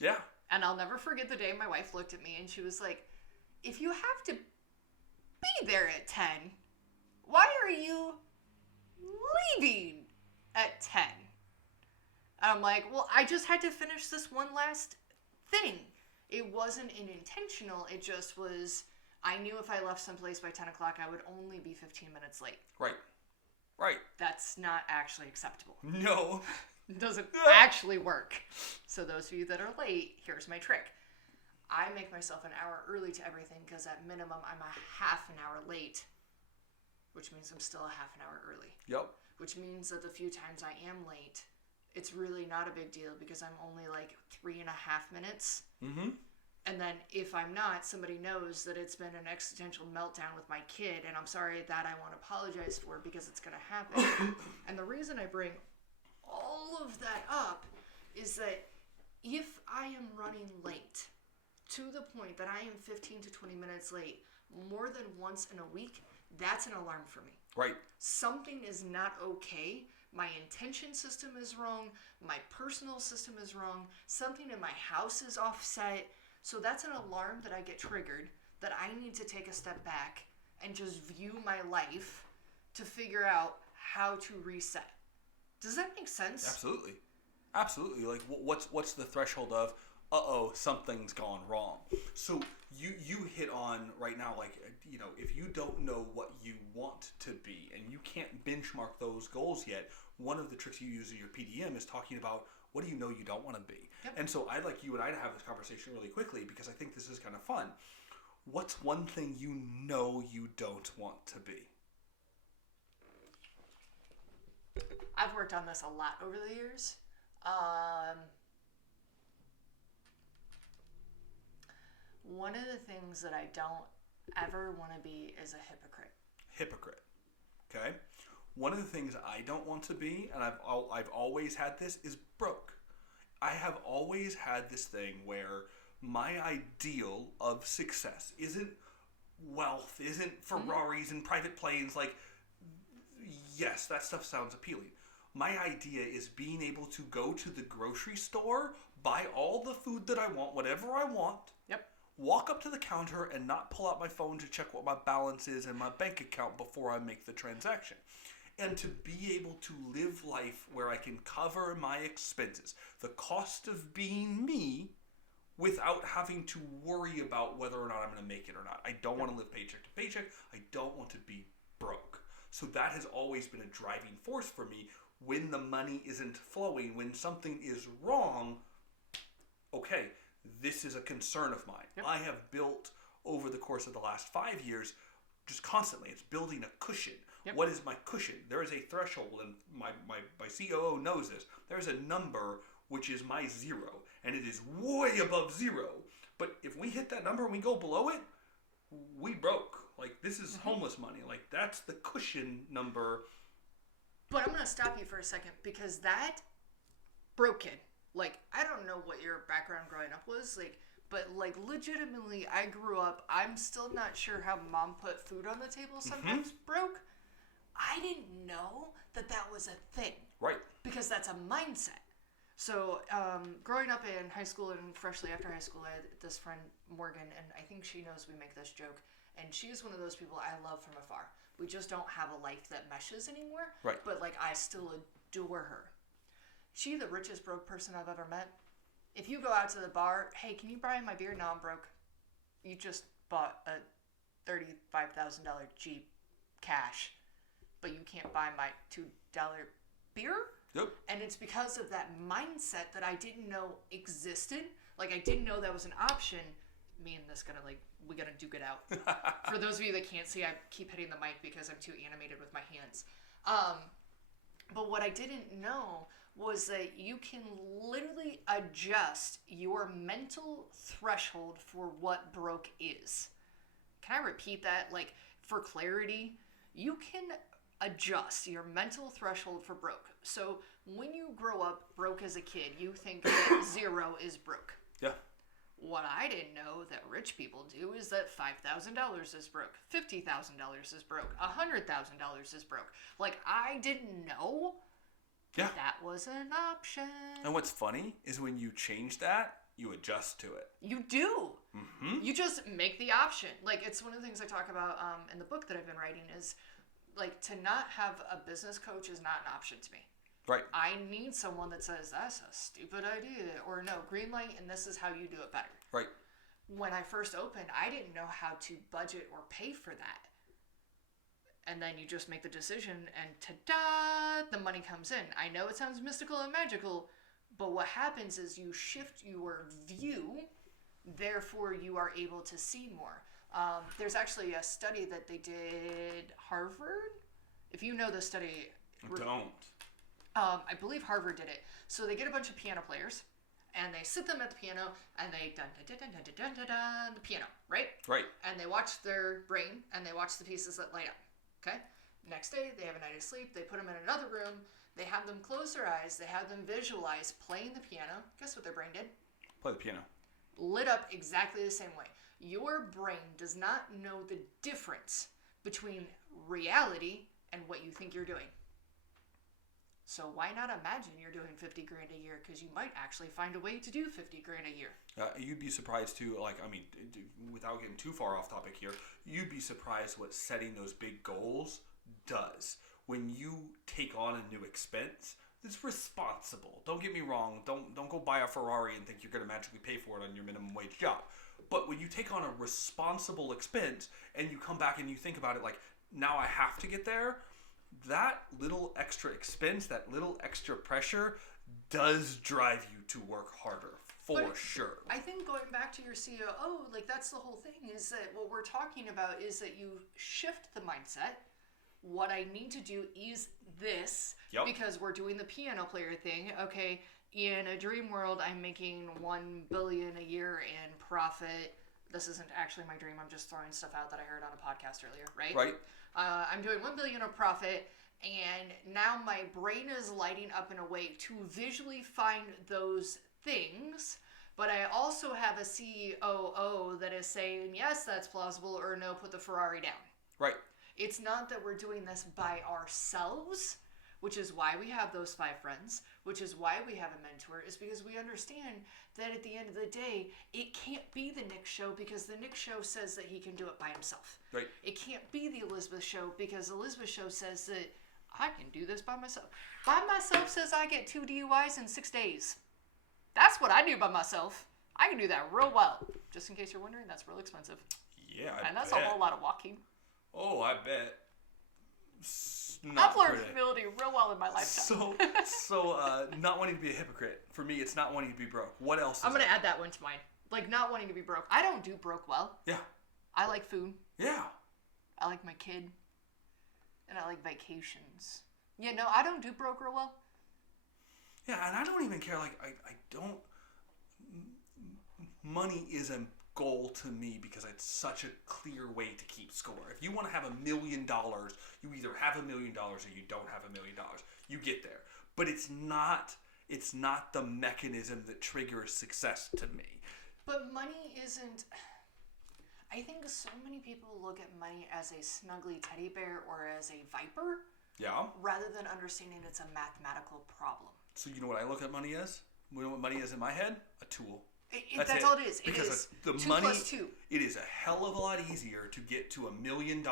Yeah. And I'll never forget the day my wife looked at me and she was like, if you have to be there at 10, why are you leaving at 10? And I'm like, well, I just had to finish this one last thing. It wasn't intentional. It just was, I knew if I left someplace by 10 o'clock, I would only be 15 minutes late. Right. Right. That's not actually acceptable. No. It doesn't actually work. So those of you that are late, here's my trick. I make myself an hour early to everything because at minimum I'm a half an hour late, which means I'm still a half an hour early. Yep. Which means that the few times I am late, it's really not a big deal because I'm only like 3.5 minutes. Mm-hmm. And then if I'm not, somebody knows that it's been an existential meltdown with my kid, and I'm sorry that I won't apologize for because it's going to happen. And the reason I bring all of that up is that if I am running late to the point that I am 15 to 20 minutes late more than once in a week, that's an alarm for me. Right. Something is not okay. My intention system is wrong. My personal system is wrong. Something in my house is offset. So that's an alarm that I get triggered, that I need to take a step back and just view my life to figure out how to reset. Does that make sense? Absolutely. Absolutely. Like, what's the threshold of, something's gone wrong? So you hit on right now, like, you know, if you don't know what you want to be and you can't benchmark those goals yet, one of the tricks you use in your PDM is talking about what do you know you don't want to be. Yep. And so I'd like you and I to have this conversation really quickly because I think this is kind of fun. What's one thing you know you don't want to be? I've worked on this a lot over the years. One of the things that I don't ever want to be is a hypocrite. Hypocrite. Okay? One of the things I don't want to be, and I've always had this, is broke. I have always had this thing where my ideal of success isn't wealth, isn't Ferraris and private planes. Like, yes, that stuff sounds appealing. My idea is being able to go to the grocery store, buy all the food that I want, whatever I want. Yep. Walk up to the counter and not pull out my phone to check what my balance is in my bank account before I make the transaction. And to be able to live life where I can cover my expenses, the cost of being me, without having to worry about whether or not I'm going to make it or not. I don't want to live paycheck to paycheck. I don't want to be broke. So that has always been a driving force for me. When the money isn't flowing, when something is wrong, okay, this is a concern of mine. Yep. I have built over the course of the last 5 years, just constantly, it's building a cushion. Yep. What is my cushion? There is a threshold, and my COO knows this. There's a number which is my zero. and it is way above zero. But if we hit that number and we go below it, we broke. Like, this is homeless money. Like, that's the cushion number. But I'm going to stop you for a second, because that broke kid, like, I don't know what your background growing up was, like, but, like, legitimately, I grew up, I'm still not sure how mom put food on the table sometimes broke. I didn't know that that was a thing. Right. Because that's a mindset. So, growing up in high school and freshly after high school, I had this friend, Morgan, and I think she knows we make this joke, and she is one of those people I love from afar. We just don't have a life that meshes anymore. Right. But, like, I still adore her. She the richest broke person I've ever met. If you go out to the bar, hey, can you buy my beer? No, I'm broke. You just bought a $35,000 Jeep cash, but you can't buy my $2 beer? Yep. And it's because of that mindset that I didn't know existed. Like, I didn't know that was an option. Me and this we gotta duke it out. For those of you that can't see, I keep hitting the mic because I'm too animated with my hands. But what I didn't know was that you can literally adjust your mental threshold for what broke is. Can I repeat that? Like, for clarity, you can adjust your mental threshold for broke. So when you grow up broke as a kid, you think that 0 is broke. Yeah. What I didn't know that rich people do is that $5,000 is broke, $50,000 is broke, $100,000 is broke. Like, I didn't know that was an option. And what's funny is when you change that, you adjust to it. You do. Mm-hmm. You just make the option. Like, it's one of the things I talk about in the book that I've been writing is, like, to not have a business coach is not an option to me. Right. I need someone that says, that's a stupid idea, or no, green light, and this is how you do it better. Right. When I first opened, I didn't know how to budget or pay for that. And then you just make the decision, and ta-da, the money comes in. I know it sounds mystical and magical, but what happens is you shift your view, therefore you are able to see more. There's actually a study that they did, Harvard? If you know this study... I don't. I believe Harvard did it. So they get a bunch of piano players, and they sit them at the piano, and they dun-dun-dun-dun-dun-dun-dun, the piano, right? Right. And they watch their brain, and they watch the pieces that light up, okay? Next day, they have a night of sleep. They put them in another room. They have them close their eyes. They have them visualize playing the piano. Guess what their brain did? Play the piano. Lit up exactly the same way. Your brain does not know the difference between reality and what you think you're doing. So why not imagine you're doing 50 grand a year? Because you might actually find a way to do 50 grand a year. You'd be surprised too, like, I mean, without getting too far off topic here, you'd be surprised what setting those big goals does. When you take on a new expense, it's responsible. Don't get me wrong. Don't go buy a Ferrari and think you're going to magically pay for it on your minimum wage job. But when you take on a responsible expense and you come back and you think about it like, now I have to get there, that little extra expense, that little extra pressure does drive you to work harder, for sure. I think going back to your COO, like, that's the whole thing, is that what we're talking about is that you shift the mindset. What I need to do is this, because we're doing the piano player thing. Okay, in a dream world, I'm making $1 billion a year in profit. This isn't actually my dream. I'm just throwing stuff out that I heard on a podcast earlier, right? Right. I'm doing $1 billion of profit, and now my brain is lighting up in a way to visually find those things. But I also have a COO that is saying, yes, that's plausible, or no, put the Ferrari down. Right. It's not that we're doing this by ourselves, which is why we have those 5 friends, which is why we have a mentor, is because we understand that at the end of the day, it can't be the Nick show because the Nick show says that he can do it by himself. Right. It can't be the Elizabeth show because Elizabeth show says that I can do this by myself. By myself says I get 2 DUIs in 6 days. That's what I do by myself. I can do that real well. Just in case you're wondering, that's real expensive. Yeah, And that's a whole lot of walking. Oh, I bet. I've learned humility real well in my lifetime. So, not wanting to be a hypocrite. For me, it's not wanting to be broke. What else? I'm going to add that one to mine. Like, not wanting to be broke. I don't do broke well. Yeah. I like food. Yeah. I like my kid. And I like vacations. Yeah, no, I don't do broke real well. Yeah, and I don't even care. Like, I don't... money is a goal to me because it's such a clear way to keep score. If you want to have $1 million, you either have $1 million or you don't have $1 million. You get there. But it's not the mechanism that triggers success to me. But money isn't... I think so many people look at money as a snuggly teddy bear or as a viper. Yeah. Rather than understanding it's a mathematical problem. So you know what I look at money as? You know what money is in my head? A tool. That's all it is. Because it is the 2 money, plus 2. It is a hell of a lot easier to get to $1 million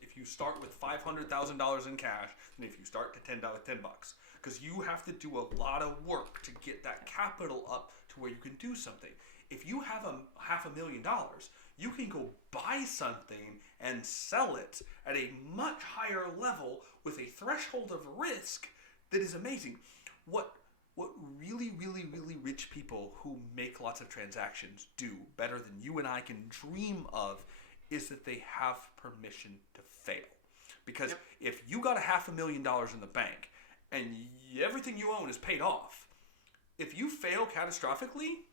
if you start with $500,000 in cash than if you start to $10. Because you have to do a lot of work to get that capital up to where you can do something. If you have $500,000, you can go buy something and sell it at a much higher level with a threshold of risk that is amazing. What really, really, really rich people who make lots of transactions do better than you and I can dream of is that they have permission to fail. Because if you got $500,000 in the bank and everything you own is paid off, if you fail catastrophically,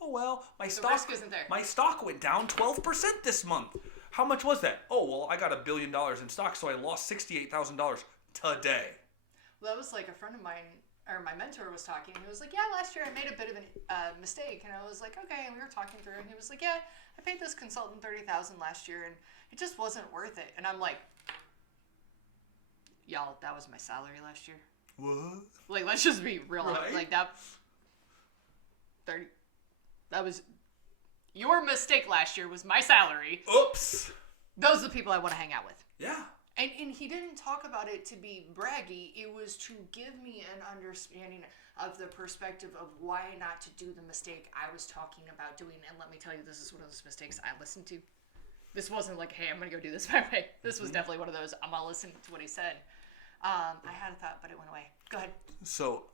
oh well, the risk isn't there. My stock went down 12% this month. How much was that? Oh well, I got $1 billion in stock, so I lost $68,000 today. Well, that was like a friend of mine, or my mentor was talking. He was like, yeah, last year I made a bit of a mistake. And I was like, okay. And we were talking through, and he was like, yeah, I paid this consultant $30,000 last year, and it just wasn't worth it. And I'm like, y'all, that was my salary last year. What? Like, let's just be real. Right? Like, that was your mistake last year was my salary. Oops. Those are the people I want to hang out with. Yeah. And he didn't talk about it to be braggy. It was to give me an understanding of the perspective of why not to do the mistake I was talking about doing. And let me tell you, this is one of those mistakes I listened to. This wasn't like, hey, I'm going to go do this my way. This was definitely one of those, I'm going to listen to what he said. I had a thought, but it went away. Go ahead. So,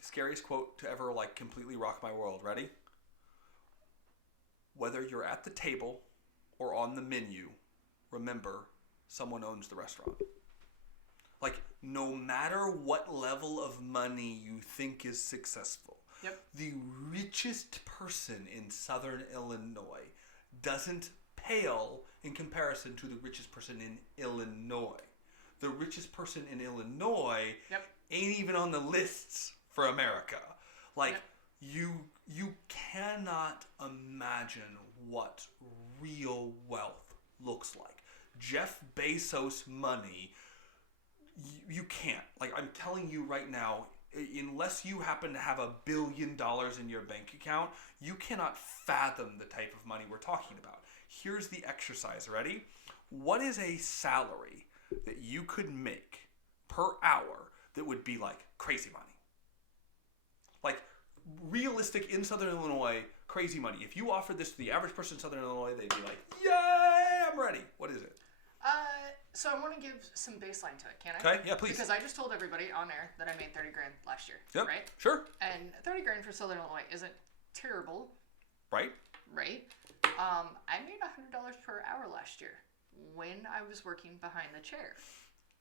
scariest quote to ever like completely rock my world. Ready? Whether you're at the table or on the menu, remember, someone owns the restaurant. Like, no matter what level of money you think is successful, the richest person in Southern Illinois doesn't pale in comparison to the richest person in Illinois. The richest person in Illinois ain't even on the lists for America. Like, you cannot imagine what real wealth looks like. Jeff Bezos' money, you can't. Like, I'm telling you right now, unless you happen to have $1 billion in your bank account, you cannot fathom the type of money we're talking about. Here's the exercise. Ready? What is a salary that you could make per hour that would be like crazy money? Like, realistic in Southern Illinois, crazy money. If you offered this to the average person in Southern Illinois, they'd be like, yay, I'm ready. What is it? So I want to give some baseline to it, can I? Okay, yeah, please. Because I just told everybody on air that I made $30,000 last year. Yep. Right? Sure. And $30,000 for Southern Illinois isn't terrible. Right. Right? I made $100 per hour last year when I was working behind the chair.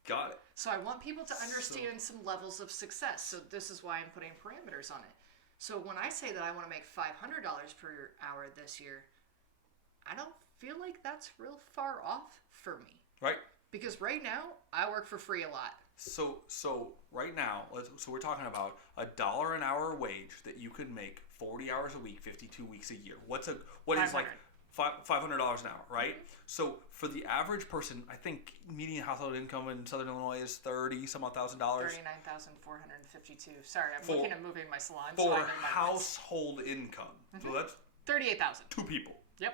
Got it. So I want people to understand some levels of success. So this is why I'm putting parameters on it. So when I say that I want to make $500 per hour this year, I don't feel like that's real far off for me. Right. Because right now, I work for free a lot. So right now, so we're talking about $1 an hour wage that you could make 40 hours a week, 52 weeks a year. What is like $500 an hour, right? So for the average person, I think median household income in Southern Illinois is $30,000. $39,452. Sorry, I'm looking at moving my salon. For household income, so that's $38,000. 2 people. Yep.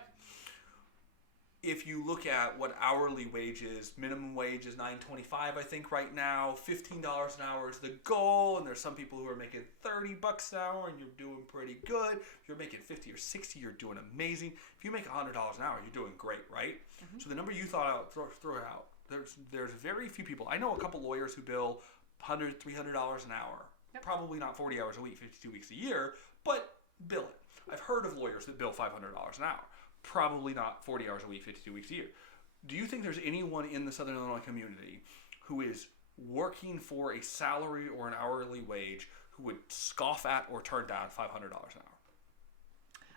If you look at what hourly wage is, minimum wage is $9.25, I think, right now. $15 an hour is the goal, and there's some people who are making $30 an hour, and you're doing pretty good. If you're making $50 or $60, you're doing amazing. If you make $100 an hour, you're doing great, right? Mm-hmm. So the number you thought out, throw it out. There's very few people. I know a couple lawyers who bill $100, $300 an hour. Yep. Probably not 40 hours a week, 52 weeks a year, but bill it. I've heard of lawyers that bill $500 an hour. Probably not 40 hours a week, 52 weeks a year. Do you think there's anyone in the Southern Illinois community who is working for a salary or an hourly wage who would scoff at or turn down $500 an hour?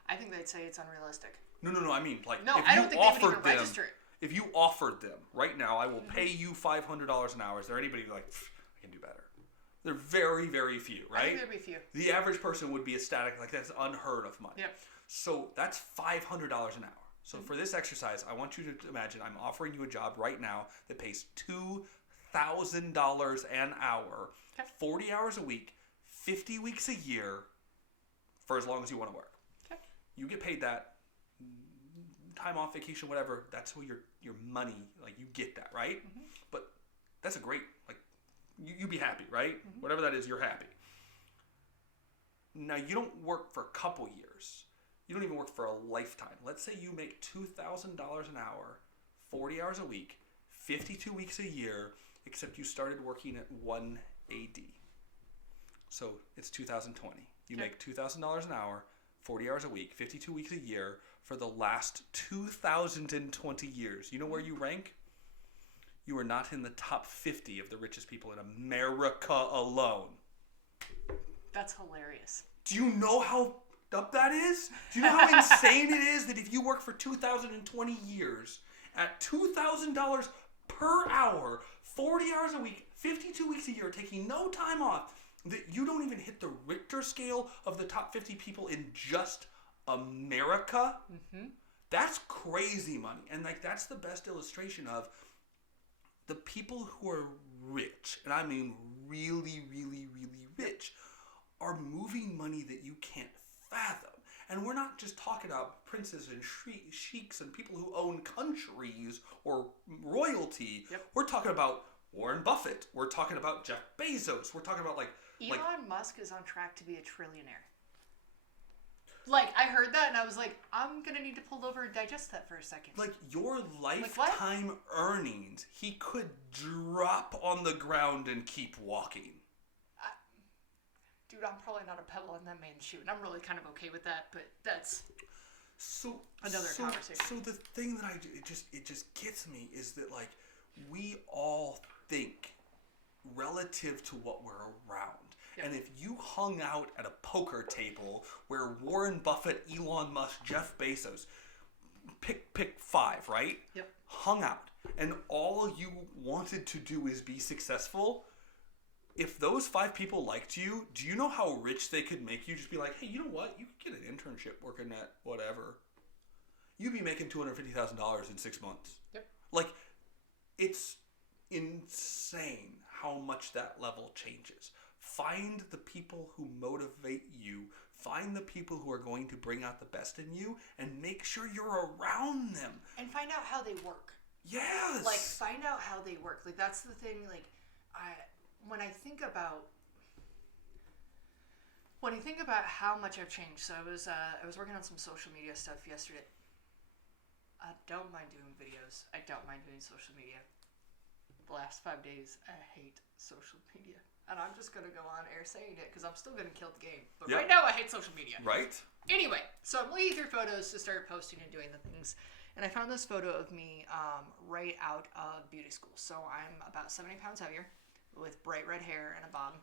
I think they'd say it's unrealistic. No. I mean, like, No, if I you don't think they would even offered them, register it. if you offered them right now, I will pay you $500 an hour. Is there anybody who's like, I can do better? They're very, very few, right? I think there'd be few. The average person would be ecstatic, like that's unheard of money. Yep. So that's $500 an hour. So for this exercise, I want you to imagine I'm offering you a job right now that pays $2,000 an hour, 40 hours a week, 50 weeks a year, for as long as you want to work. Okay. You get paid that, time off, vacation, whatever. That's who your money, like you get that, right? Mm-hmm. But that's a great, like, you be happy, right? Mm-hmm. Whatever that is, you're happy. Now, you don't work for a couple years. You don't even work for a lifetime. Let's say you make $2,000 an hour, 40 hours a week, 52 weeks a year, except you started working at 1 AD. So it's 2020. You make $2,000 an hour, 40 hours a week, 52 weeks a year for the last 2,020 years. You know where you rank? You are not in the top 50 of the richest people in America alone. That's hilarious. Do you know how up that is? Do you know how insane it is that if you work for 2,020 years at $2,000 per hour, 40 hours a week, 52 weeks a year, taking no time off, that you don't even hit the Richter scale of the top 50 people in just America? Mm-hmm. That's crazy money. And like that's the best illustration of the people who are rich, and I mean really, really, really rich, are moving money that you can't fathom. And we're not just talking about princes and sheiks and people who own countries or royalty. Yep. We're talking about Warren Buffett. We're talking about Jeff Bezos. We're talking about Elon Musk is on track to be a trillionaire. Like, I heard that and I was like, I'm going to need to pull over and digest that for a second. Like, your lifetime earnings, he could drop on the ground and keep walking. Dude, I'm probably not a pebble in that man's shoe, and I'm really kind of okay with that, but that's another conversation. So the thing that I do, it just gets me is that, like, we all think relative to what we're around. Yep. And if you hung out at a poker table where Warren Buffett, Elon Musk, Jeff Bezos, pick 5, right? Yep. Hung out, and all you wanted to do is be successful. If those 5 people liked you, do you know how rich they could make you? Just be like, hey, you know what? You could get an internship working at whatever. You'd be making $250,000 in 6 months. Yep. Like, it's insane how much that level changes. Find the people who motivate you. Find the people who are going to bring out the best in you, and make sure you're around them. And find out how they work. Yes. Like, find out how they work. Like, that's the thing. Like, when I think about how much I've changed, so I was working on some social media stuff yesterday. I don't mind doing videos. I don't mind doing social media. The last 5 days, I hate social media. And I'm just going to go on air saying it because I'm still going to kill the game. But right now, I hate social media. Right. Anyway, so I'm looking through photos to start posting and doing the things. And I found this photo of me right out of beauty school. So I'm about 70 pounds heavier with bright red hair and a bob.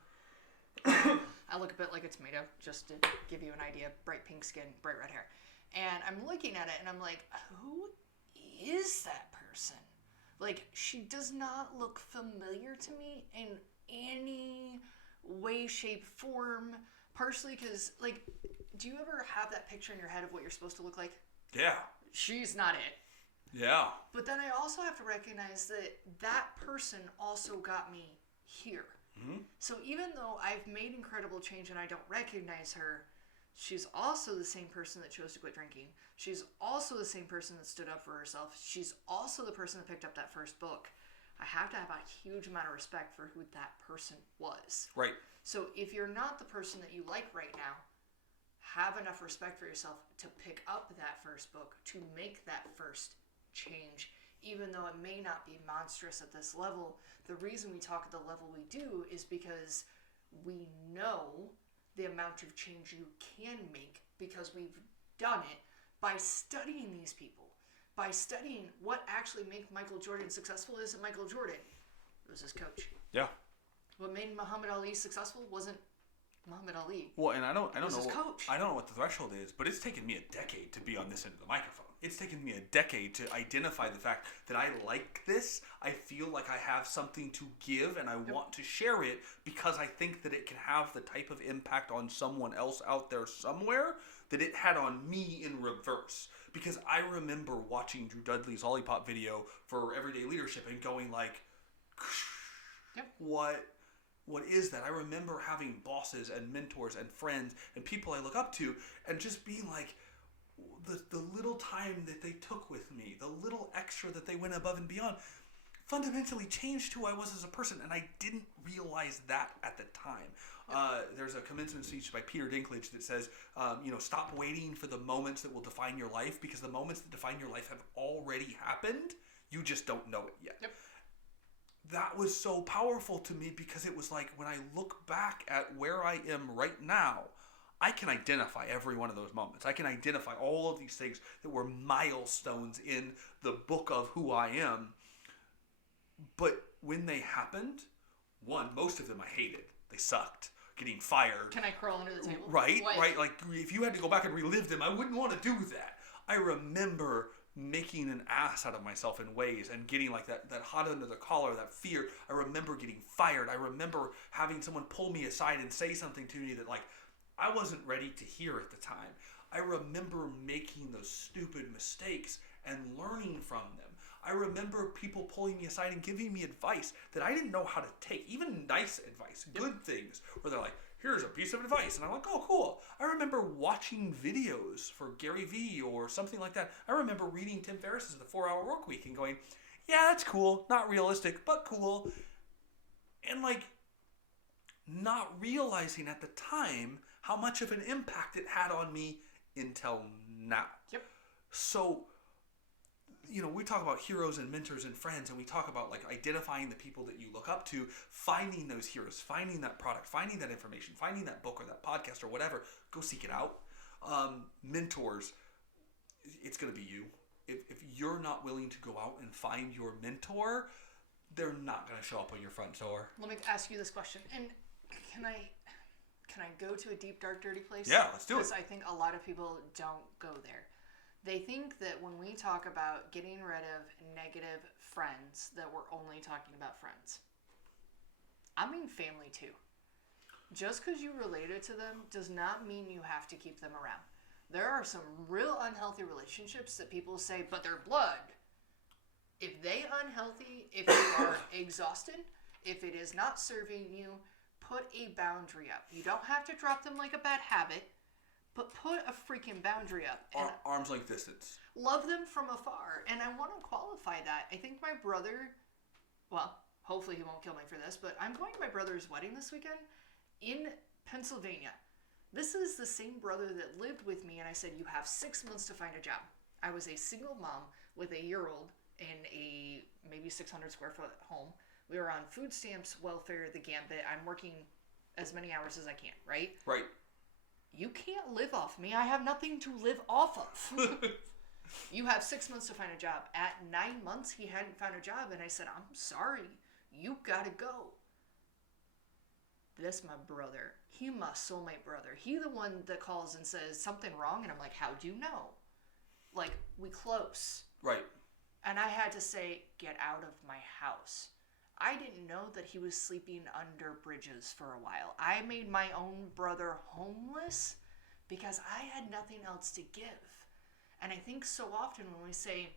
I look a bit like a tomato, just to give you an idea. Bright pink skin, bright red hair. And I'm looking at it and I'm like, who is that person? Like, she does not look familiar to me in any way, shape, form. Partially because, like, do you ever have that picture in your head of what you're supposed to look like? Yeah. She's not it. Yeah. But then I also have to recognize that that person also got me here. Mm-hmm. So even though I've made incredible change and I don't recognize her, she's also the same person that chose to quit drinking. She's also the same person that stood up for herself. She's also the person that picked up that first book. I have to have a huge amount of respect for who that person was. Right. So if you're not the person that you like right now, have enough respect for yourself to pick up that first book, to make that first change. Even though it may not be monstrous at this level, the reason we talk at the level we do is because we know the amount of change you can make because we've done it by studying these people, by studying what actually made Michael Jordan successful. Isn't Michael Jordan? It was his coach. Yeah. What made Muhammad Ali successful wasn't Muhammad Ali. Well, and I don't know. Coach. I don't know what the threshold is, but it's taken me a decade to be on this end of the microphone. It's taken me a decade to identify the fact that I like this. I feel like I have something to give, and I want to share it because I think that it can have the type of impact on someone else out there somewhere that it had on me in reverse. Because I remember watching Drew Dudley's Lollipop video for Everyday Leadership and going like, what is that? I remember having bosses and mentors and friends and people I look up to and just being like, the little time that they took with me, the little extra that they went above and beyond, fundamentally changed who I was as a person, and I didn't realize that at the time. There's a commencement speech by Peter Dinklage that says, stop waiting for the moments that will define your life, because the moments that define your life have already happened. You just don't know it yet. That was so powerful to me, because it was like, when I look back at where I am right now, I can identify every one of those moments. I can identify all of these things that were milestones in the book of who I am. But when they happened, most of them I hated. They sucked. Getting fired. Can I crawl under the table? Right. Like, if you had to go back and relive them, I wouldn't want to do that. I remember making an ass out of myself in ways and getting like that hot under the collar, that fear. I remember getting fired. I remember having someone pull me aside and say something to me that like I wasn't ready to hear at the time. I remember making those stupid mistakes and learning from them. I remember people pulling me aside and giving me advice that I didn't know how to take, even nice advice, good things, where they're like, here's a piece of advice. And I'm like, oh, cool. I remember watching videos for Gary Vee or something like that. I remember reading Tim Ferriss's The 4-Hour Workweek and going, yeah, that's cool. Not realistic, but cool. And like, not realizing at the time how much of an impact it had on me until now. So, we talk about heroes and mentors and friends, and we talk about like identifying the people that you look up to, finding those heroes, finding that product, finding that information, finding that book or that podcast or whatever. Go seek it out. Mentors, it's going to be you. If you're not willing to go out and find your mentor, they're not going to show up on your front door. Let me ask you this question. And can I go to a deep, dark, dirty place? Yeah, let's do it. Because I think a lot of people don't go there. They think that when we talk about getting rid of negative friends, that we're only talking about friends. I mean family too. Just because you related to them does not mean you have to keep them around. There are some real unhealthy relationships that people say, but they're blood. If they unhealthy, if you are exhausted, if it is not serving you, put a boundary up. You don't have to drop them like a bad habit, but put a freaking boundary up. And arm's length distance. Love them from afar. And I want to qualify that. I think my brother, well, hopefully he won't kill me for this, but I'm going to my brother's wedding this weekend in Pennsylvania. This is the same brother that lived with me, and I said, you have 6 months to find a job. I was a single mom with a year-old in a maybe 600 square foot home. We were on food stamps, welfare, the gambit. I'm working as many hours as I can, right? Right. You can't live off me. I have nothing to live off of. You have 6 months to find a job. At 9 months, he hadn't found a job, and I said, I'm sorry. You gotta go. This my brother. He my soulmate brother. He the one that calls and says something wrong, and I'm like, how'd you know? Like, we close. Right. And I had to say, get out of my house. I didn't know that he was sleeping under bridges for a while. I made my own brother homeless because I had nothing else to give. And I think so often when we say,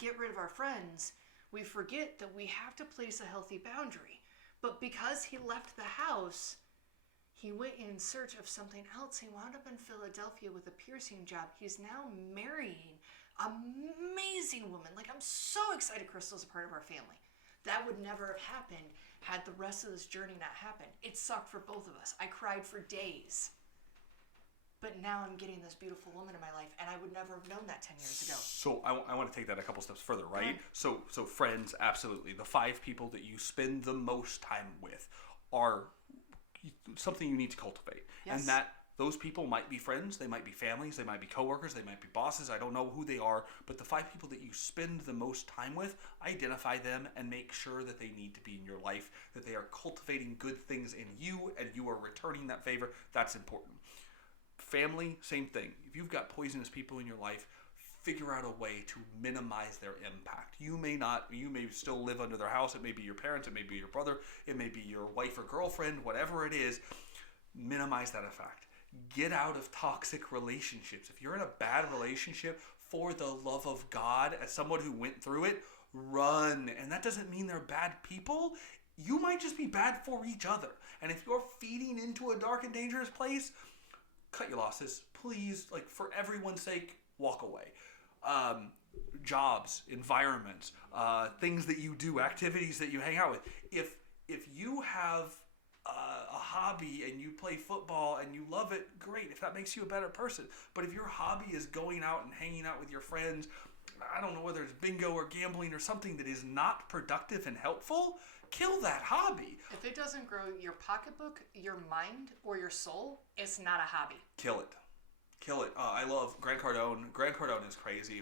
get rid of our friends, we forget that we have to place a healthy boundary. But because he left the house, he went in search of something else. He wound up in Philadelphia with a piercing job. He's now marrying an amazing woman. Like, I'm so excited Crystal's a part of our family. That would never have happened had the rest of this journey not happened. It sucked for both of us. I cried for days. But now I'm getting this beautiful woman in my life, and I would never have known that 10 years ago. So I want to take that a couple steps further, right? So friends, absolutely. The 5 people that you spend the most time with are something you need to cultivate. Yes. And that Those people might be friends, they might be families, they might be coworkers, they might be bosses. I don't know who they are, but the 5 people that you spend the most time with, identify them and make sure that they need to be in your life, that they are cultivating good things in you and you are returning that favor. That's important. Family, same thing. If you've got poisonous people in your life, figure out a way to minimize their impact. You may still live under their house. It may be your parents, it may be your brother, it may be your wife or girlfriend, whatever it is. Minimize that effect. Get out of toxic relationships. If you're in a bad relationship, for the love of God, as someone who went through it, run. And that doesn't mean they're bad people. You might just be bad for each other. And if you're feeding into a dark and dangerous place, cut your losses. Please, like, for everyone's sake, walk away. Jobs, environments, things that you do, activities that you hang out with. If you have a hobby and you play football and you love it, great. If that makes you a better person. But if your hobby is going out and hanging out with your friends, I don't know whether it's bingo or gambling or something that is not productive and helpful, kill that hobby. If it doesn't grow your pocketbook, your mind, or your soul, it's not a hobby. Kill it. Kill it. I love Grant Cardone. Grant Cardone is crazy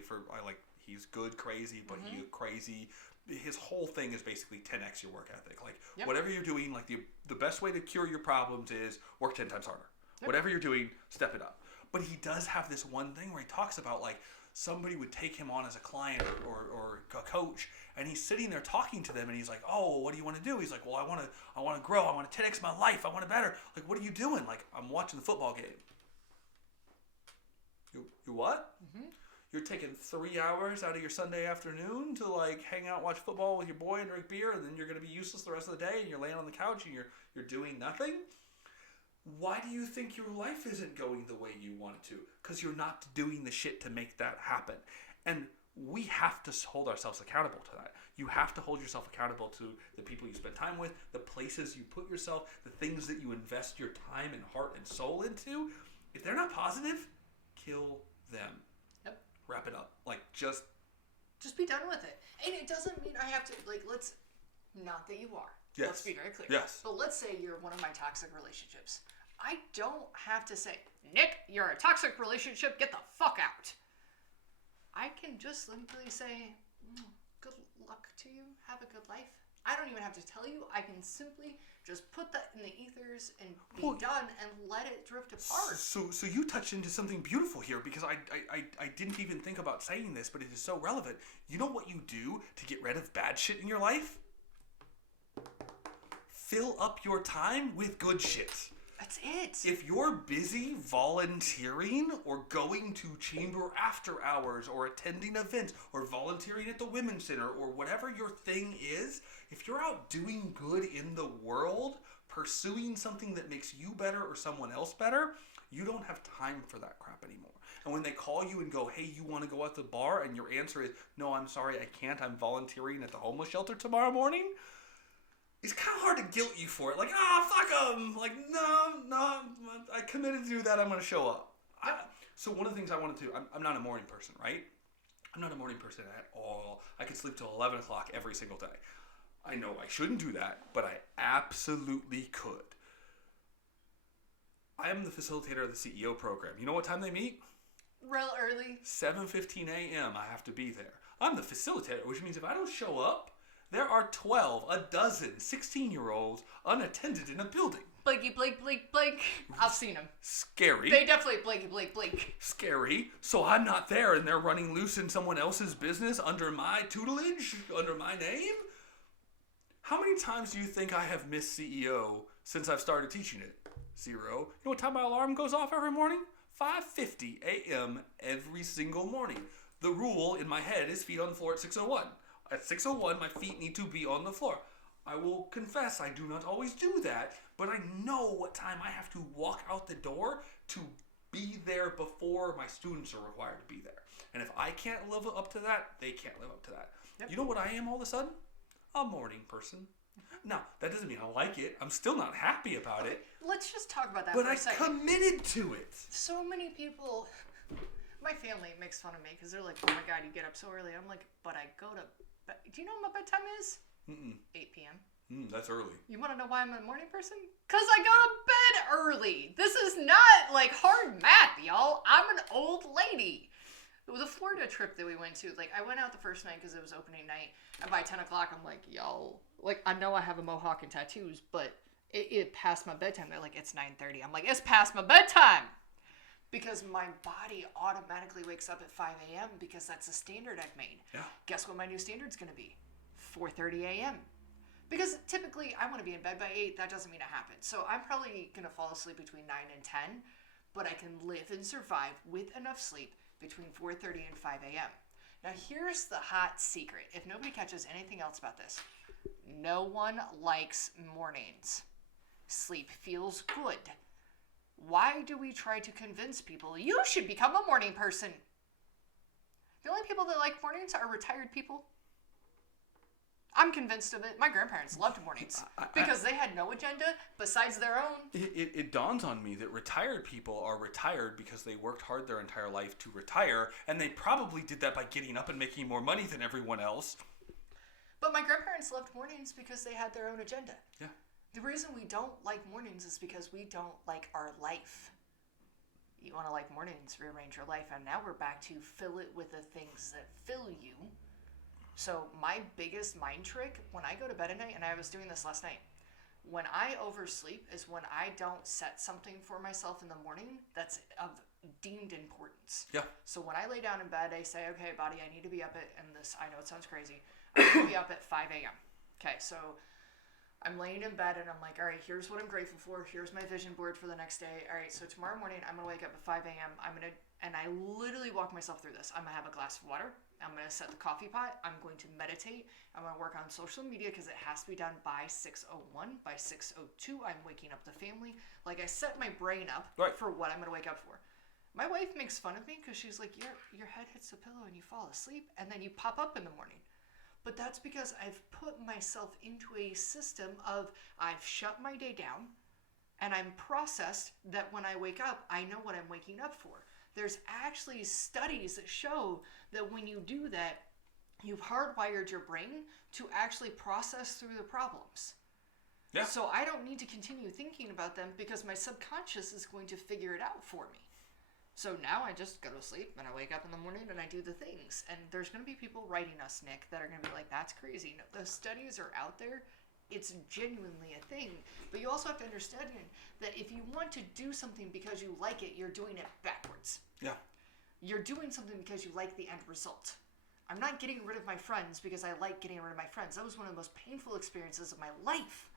he's good crazy, but he's crazy. His whole thing is basically 10x your work ethic. Like, whatever you're doing, like the best way to cure your problems is work 10 times harder. Yep. Whatever you're doing, step it up. But he does have this one thing where he talks about, like, somebody would take him on as a client or a coach, and he's sitting there talking to them, and he's like, oh, what do you want to do? He's like, well, I want to grow. I want to 10x my life. I want to better. Like, what are you doing? Like, I'm watching the football game. You what? Mm-hmm. You're taking 3 hours out of your Sunday afternoon to, like, hang out, watch football with your boy and drink beer, and then you're going to be useless the rest of the day, and you're laying on the couch and you're doing nothing? Why do you think your life isn't going the way you want it to? Because you're not doing the shit to make that happen. And we have to hold ourselves accountable to that. You have to hold yourself accountable to the people you spend time with, the places you put yourself, the things that you invest your time and heart and soul into. If they're not positive, kill them. Yep. Wrap it up. Like, just be done with it. And it doesn't mean I have to, like, not that you are. Yes. Let's be very clear. Yes. But let's say you're one of my toxic relationships. I don't have to say, Nick, you're a toxic relationship, get the fuck out. I can just simply say, good luck to you, have a good life. I don't even have to tell you. I can simply just put that in the ethers and be done and let it drift apart. So you touched into something beautiful here, because I didn't even think about saying this, but it is so relevant. You know what you do to get rid of bad shit in your life? Fill up your time with good shit. That's it. If you're busy volunteering or going to chamber after hours or attending events or volunteering at the Women's Center or whatever your thing is, if you're out doing good in the world, pursuing something that makes you better or someone else better, you don't have time for that crap anymore. And when they call you and go, hey, you want to go out to the bar? And your answer is, no, I'm sorry, I can't. I'm volunteering at the homeless shelter tomorrow morning. It's kind of hard to guilt you for it. Like, fuck them. Like, no, I committed to do that. I'm going to show up. So one of the things I want to do, I'm not a morning person, right? I'm not a morning person at all. I could sleep till 11 o'clock every single day. I know I shouldn't do that, but I absolutely could. I am the facilitator of the CEO program. You know what time they meet? Real early. 7:15 a.m. I have to be there. I'm the facilitator, which means if I don't show up, there are 16-year-olds unattended in a building. Blinky, blink, blink, blink. I've seen them. Scary. They definitely blinky, blink, blink. Scary. So I'm not there and they're running loose in someone else's business under my tutelage, under my name? How many times do you think I have missed CEO since I've started teaching it? 0. You know what time my alarm goes off every morning? 5:50 a.m. every single morning. The rule in my head is feet on the floor at 6:01. At 6:01, my feet need to be on the floor. I will confess I do not always do that, but I know what time I have to walk out the door to be there before my students are required to be there. And if I can't live up to that, they can't live up to that. Yep. You know what I am all of a sudden? A morning person. Now, that doesn't mean I like it. I'm still not happy about it. Let's just talk about that for a second. But I committed to it. So many people... My family makes fun of me because they're like, oh my God, you get up so early. I'm like, but I go to bed. Do you know what my bedtime is? 8 p.m. That's early. You want to know why I'm a morning person? Because I go to bed early. This is not like hard math, y'all. I'm an old lady. The Florida trip that we went to, like, I went out the first night because it was opening night, and by 10 o'clock, I'm like, y'all, like, I know I have a mohawk and tattoos, but it passed my bedtime. They're like, it's 9:30. I'm like, it's past my bedtime! Because my body automatically wakes up at 5 a.m. because that's the standard I've made. Yeah. Guess what my new standard's going to be? 4:30 a.m. Because typically, I want to be in bed by 8. That doesn't mean it happens. So I'm probably going to fall asleep between 9 and 10, but I can live and survive with enough sleep between 4:30 and 5 a.m. Now, here's the hot secret. If nobody catches anything else about this, no one likes mornings. Sleep feels good. Why do we try to convince people you should become a morning person? The only people that like mornings are retired people. I'm convinced of it. My grandparents loved mornings because they had no agenda besides their own. It dawns on me that retired people are retired because they worked hard their entire life to retire, and they probably did that by getting up and making more money than everyone else. But my grandparents loved mornings because they had their own agenda. Yeah. The reason we don't like mornings is because we don't like our life. You want to like mornings, rearrange your life, and now we're back to fill it with the things that fill you. So my biggest mind trick when I go to bed at night, and I was doing this last night, when I oversleep is when I don't set something for myself in the morning that's of deemed importance. Yeah. So when I lay down in bed, I say, okay, body, I need to be up at, and this, I know it sounds crazy, I need to be up at 5 a.m. Okay, so I'm laying in bed and I'm like, all right, here's what I'm grateful for. Here's my vision board for the next day. All right, so tomorrow morning I'm going to wake up at 5 a.m. And I literally walk myself through this. I'm going to have a glass of water. I'm going to set the coffee pot. I'm going to meditate. I'm going to work on social media because it has to be done by 6:01. By 6:02, I'm waking up the family. Like, I set my brain up for what I'm going to wake up for. My wife makes fun of me because she's like, your head hits the pillow and you fall asleep and then you pop up in the morning. But that's because I've put myself into a system of I've shut my day down and I'm processed that when I wake up, I know what I'm waking up for. There's actually studies that show that when you do that, you've hardwired your brain to actually process through the problems. Yeah. So I don't need to continue thinking about them because my subconscious is going to figure it out for me. So now I just go to sleep and I wake up in the morning and I do the things. And there's going to be people writing us, Nick, that are going to be like, that's crazy. No, the studies are out there. It's genuinely a thing. But you also have to understand that if you want to do something because you like it, you're doing it backwards. Yeah. You're doing something because you like the end result. I'm not getting rid of my friends because I like getting rid of my friends. That was one of the most painful experiences of my life.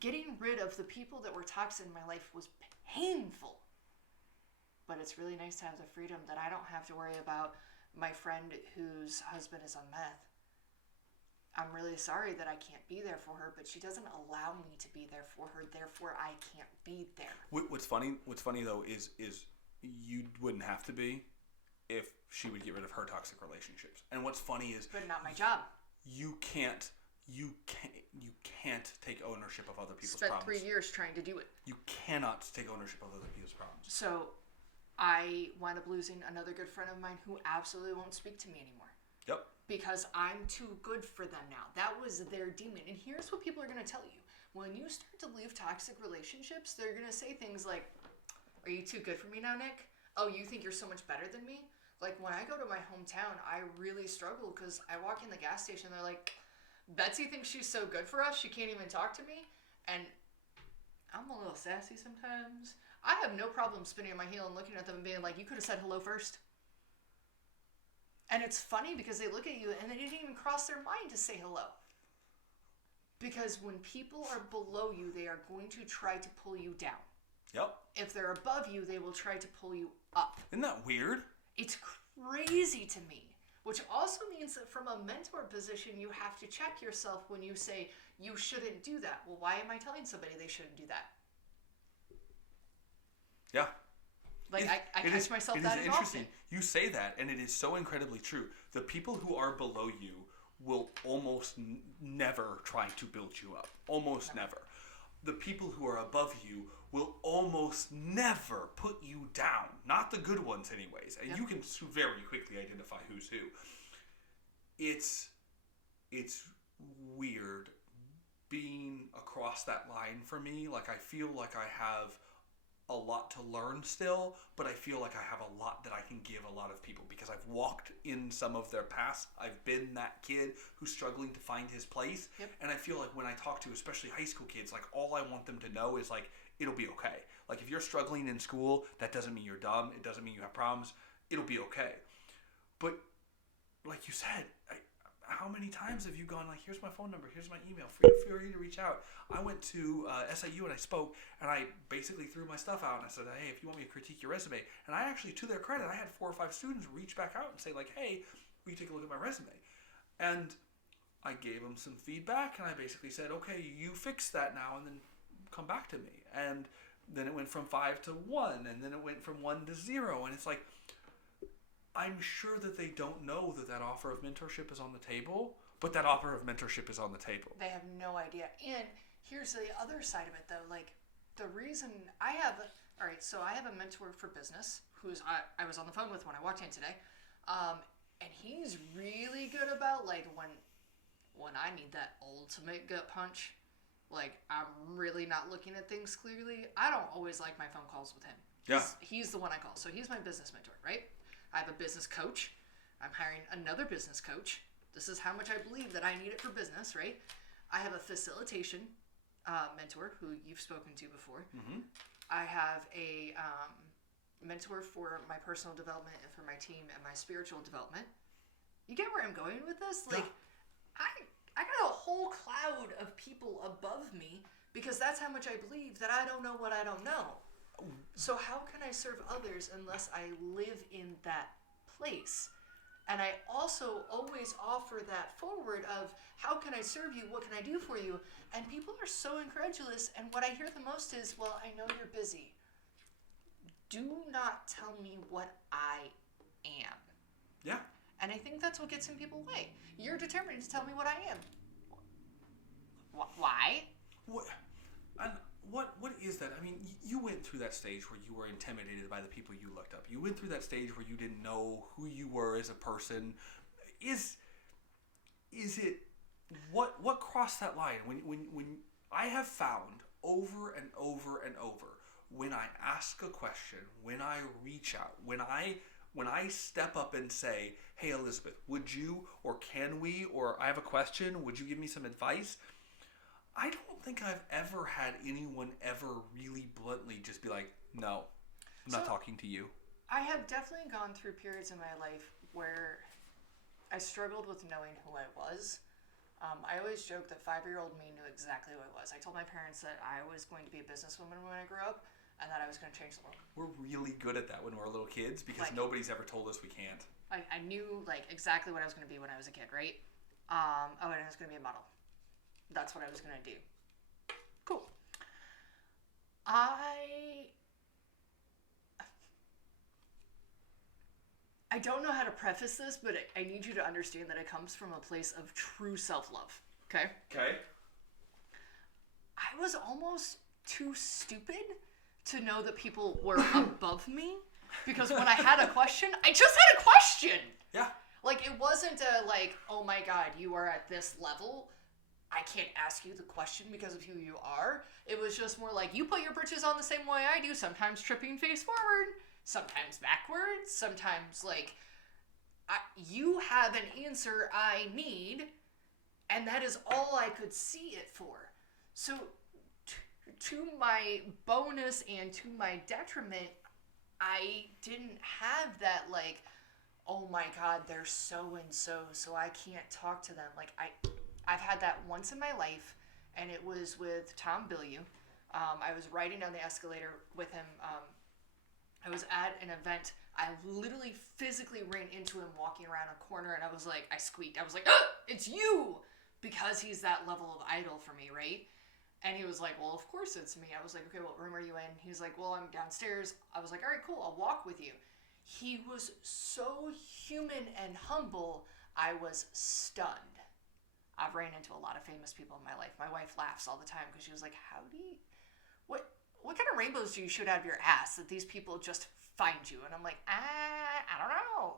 Getting rid of the people that were toxic in my life was painful. But it's really nice to have the freedom that I don't have to worry about my friend whose husband is on meth. I'm really sorry that I can't be there for her, but she doesn't allow me to be there for her. Therefore, I can't be there. What's funny though is you wouldn't have to be if she would get rid of her toxic relationships. And what's funny is, but not my job. You can't take ownership of other people's problems. Spent 3 years trying to do it. You cannot take ownership of other people's problems. So I wound up losing another good friend of mine who absolutely won't speak to me anymore. Yep. Because I'm too good for them now. That was their demon. And here's what people are going to tell you. When you start to leave toxic relationships, they're going to say things like, are you too good for me now, Nick? Oh, you think you're so much better than me? Like, when I go to my hometown, I really struggle because I walk in the gas station, they're like, Betsy thinks she's so good for us, she can't even talk to me. And I'm a little sassy sometimes. I have no problem spinning on my heel and looking at them and being like, you could have said hello first. And it's funny because they look at you and they didn't even cross their mind to say hello. Because when people are below you, they are going to try to pull you down. Yep. If they're above you, they will try to pull you up. Isn't that weird? It's crazy to me. Which also means that from a mentor position, you have to check yourself when you say, you shouldn't do that. Well, why am I telling somebody they shouldn't do that? Yeah. Like, I catch myself that often. Interesting. You say that, and it is so incredibly true. The people who are below you will almost never try to build you up. Almost never. The people who are above you will almost never put you down. Not the good ones anyways. And you can very quickly identify who's who. It's weird being across crossed that line for me. Like, I feel like I have a lot to learn still, but I feel like I have a lot that I can give a lot of people because I've walked in some of their past. I've been that kid who's struggling to find his place. Yep. And I feel like when I talk to especially high school kids, like, all I want them to know is, like, it'll be okay. Like, if you're struggling in school, that doesn't mean you're dumb. It doesn't mean you have problems. It'll be okay. But like you said, how many times have you gone like, here's my phone number, here's my email, feel free to reach out. I went to SIU and I spoke, and I basically threw my stuff out and I said, hey, if you want me to critique your resume, and I actually, to their credit, I had 4 or 5 students reach back out and say like, hey, will you take a look at my resume? And I gave them some feedback, and I basically said, okay, you fix that now and then come back to me. And then it went from 5 to 1, and then it went from 1 to 0, and it's like, I'm sure that they don't know that offer of mentorship is on the table, but that offer of mentorship is on the table. They have no idea. And here's the other side of it, though. Like, the reason I have... All right, so I have a mentor for business who's I was on the phone with when I walked in today. And he's really good about, like, when I need that ultimate gut punch, like, I'm really not looking at things clearly, I don't always like my phone calls with him. Yeah. He's the one I call. So he's my business mentor, right? I have a business coach. I'm hiring another business coach. This is how much I believe that I need it for business, right? I have a facilitation mentor who you've spoken to before. Mm-hmm. I have a mentor for my personal development and for my team and my spiritual development. You get where I'm going with this? Like, yeah. I got a whole cloud of people above me because that's how much I believe that I don't know what I don't know. So how can I serve others unless I live in that place? And I also always offer that forward of, how can I serve you? What can I do for you? And people are so incredulous. And what I hear the most is, well, I know you're busy. Do not tell me what I am. Yeah. And I think that's what gets in people away. You're determined to tell me what I am. Why? What is that? I mean, you went through that stage where you were intimidated by the people you looked up. You went through that stage where you didn't know who you were as a person. Is it what crossed that line? When I have found over and over and over, when I ask a question, when I reach out, when I step up and say, hey, Elizabeth, would you, or can we, or I have a question, would you give me some advice? I don't think I've ever had anyone ever really bluntly just be like, no, I'm not talking to you. I have definitely gone through periods in my life where I struggled with knowing who I was. I always joke that 5-year-old me knew exactly who I was. I told my parents that I was going to be a businesswoman when I grew up and that I was going to change the world. We're really good at that when we're little kids because nobody's ever told us we can't. I knew exactly what I was going to be when I was a kid, right? And I was going to be a model. That's what I was going to do. Cool. I don't know how to preface this, but I need you to understand that it comes from a place of true self-love. Okay? Okay. I was almost too stupid to know that people were above me, because when I had a question, I just had a question. Yeah. Like, it wasn't oh my God, you are at this level, I can't ask you the question because of who you are. It was just more like, you put your britches on the same way I do, sometimes tripping face forward, sometimes backwards, sometimes you have an answer I need, and that is all I could see it for. So to my bonus and to my detriment, I didn't have that oh my God, they're so-and-so, so I can't talk to them. I've had that once in my life, and it was with Tom Bilyeu. I was riding down the escalator with him. I was at an event. I literally physically ran into him walking around a corner, and I squeaked. I was like, ah, it's you! Because he's that level of idol for me, right? And he was like, well, of course it's me. I was like, okay, what room are you in? He was like, well, I'm downstairs. I was like, all right, cool, I'll walk with you. He was so human and humble, I was stunned. I've ran into a lot of famous people in my life. My wife laughs all the time because she was like, what kind of rainbows do you shoot out of your ass that these people just find you? And I'm like, I don't know.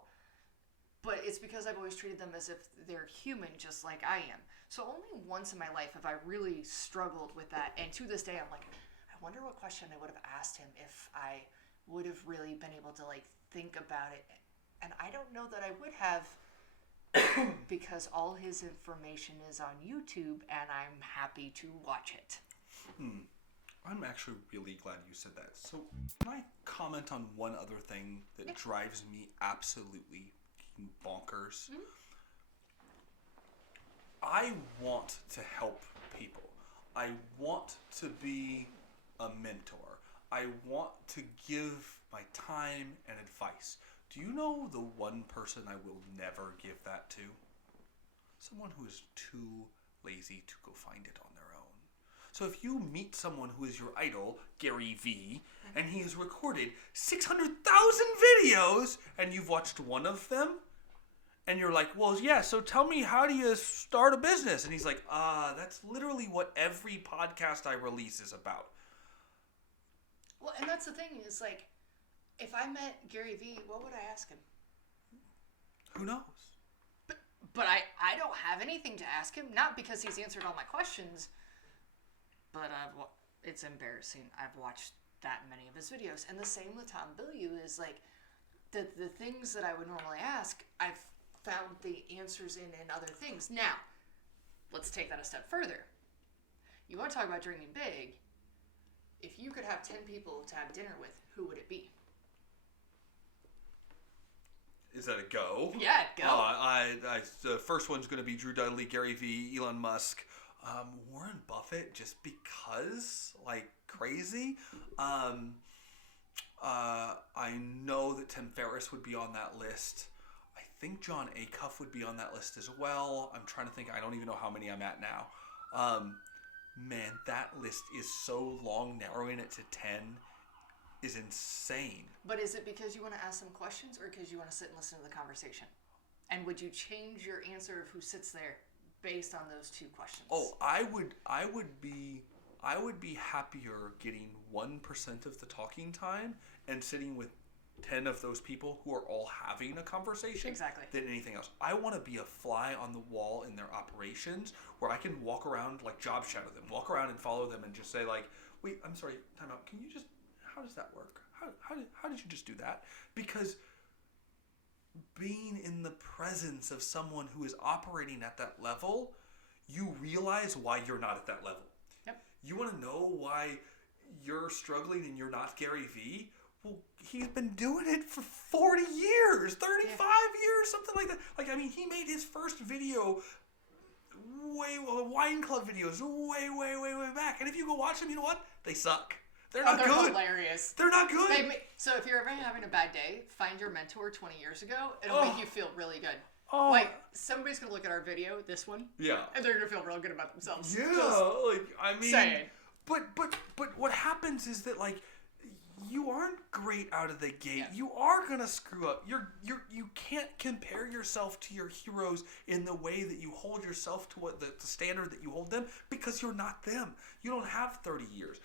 but it's because I've always treated them as if they're human, just like I am. So only once in my life have I really struggled with that. And to this day, I'm like, I wonder what question I would have asked him if I would have really been able to like think about it. And I don't know that I would have because all his information is on YouTube and I'm happy to watch it. I'm actually really glad you said that. So can I comment on one other thing that drives me absolutely bonkers? I want to help people. I want to be a mentor. I want to give my time and advice. Do you know the one person I will never give that to? Someone who is too lazy to go find it on their own. So if you meet someone who is your idol, Gary V, and he has recorded 600,000 videos, and you've watched one of them, and you're like, well, yeah, so tell me, how do you start a business? And he's like, that's literally what every podcast I release is about. Well, and that's the thing is, like, if I met Gary V, what would I ask him? Who knows? But I don't have anything to ask him, not because he's answered all my questions, but it's embarrassing. I've watched that many of his videos. And the same with Tom Bilyeu is, like, the things that I would normally ask, I've found the answers in other things. Now, let's take that a step further. You want to talk about dreaming big. If you could have 10 people to have dinner with, who would it be? Is that a go? Yeah, go. The first one's going to be Drew Dudley, Gary V, Elon Musk, Warren Buffett, just because, like, crazy. I know that Tim Ferriss would be on that list. I think John Acuff would be on that list as well. I'm trying to think. I don't even know how many I'm at now. Man, that list is so long. Narrowing it to 10 is insane. But is it because you want to ask them questions or because you want to sit and listen to the conversation? And would you change your answer of who sits there based on those two questions? Oh, I would be happier getting 1% of the talking time and sitting with 10 of those people who are all having a conversation than anything else. I want to be a fly on the wall in their operations where I can walk around, like, job shadow them, walk around and follow them and just say, like, wait, I'm sorry, time out. Can you just, how does that work? How did you just do that? Because being in the presence of someone who is operating at that level, you realize why you're not at that level. Yep. You want to know why you're struggling and you're not Gary V? Well, he's been doing it for 40 years, 35 years, something like that. Like, I mean, he made his first video wine club videos way back. And if you go watch them, you know what? They suck. They're not good. They're hilarious. They're not good. So if you're ever having a bad day, find your mentor 20 years ago. It'll make you feel really good. Oh. Like, somebody's going to look at our video, this one. Yeah. And they're going to feel real good about themselves. Yeah. I mean. Saying. But what happens is that, like, you aren't great out of the gate. Yeah. You are gonna screw up. You can't compare yourself to your heroes in the way that you hold yourself to what the standard that you hold them, because you're not them. You don't have 30 years.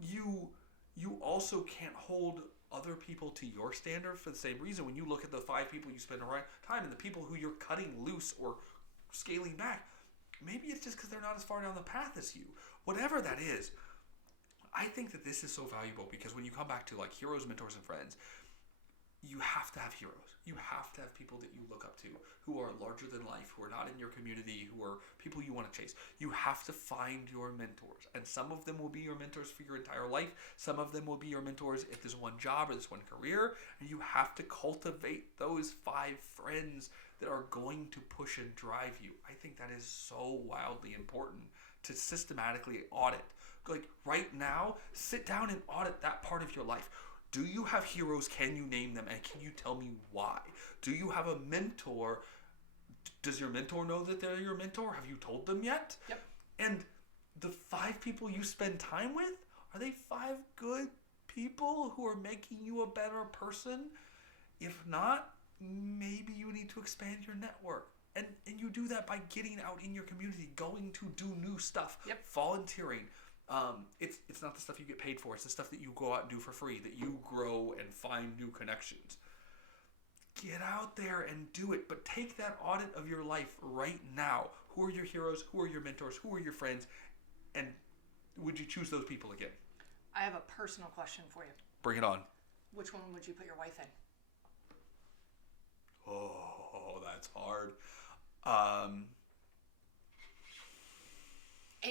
You also can't hold other people to your standard for the same reason. When you look at the 5 people you spend time and the people who you're cutting loose or scaling back, maybe it's just because they're not as far down the path as you. Whatever that is. I think that this is so valuable because when you come back to, like, heroes, mentors, and friends, you have to have heroes. You have to have people that you look up to who are larger than life, who are not in your community, who are people you want to chase. You have to find your mentors. And some of them will be your mentors for your entire life. Some of them will be your mentors if there's one job or this one career. And you have to cultivate those 5 friends that are going to push and drive you. I think that is so wildly important to systematically audit. Like, right now, sit down and audit that part of your life. Do you have heroes? Can you name them? And can you tell me why? Do you have a mentor? Does your mentor know that they're your mentor? Have you told them yet? Yep. And the 5 people you spend time with, are they 5 good people who are making you a better person? If not, maybe you need to expand your network. And you do that by getting out in your community, going to do new stuff, volunteering. It's not the stuff you get paid for. It's the stuff that you go out and do for free, that you grow and find new connections. get out there and do it. But take that audit of your life right now. Who are your heroes? Who are your mentors? Who are your friends? And would you choose those people again? I have a personal question for you. Bring it on. Which one would you put your wife in? Oh, that's hard.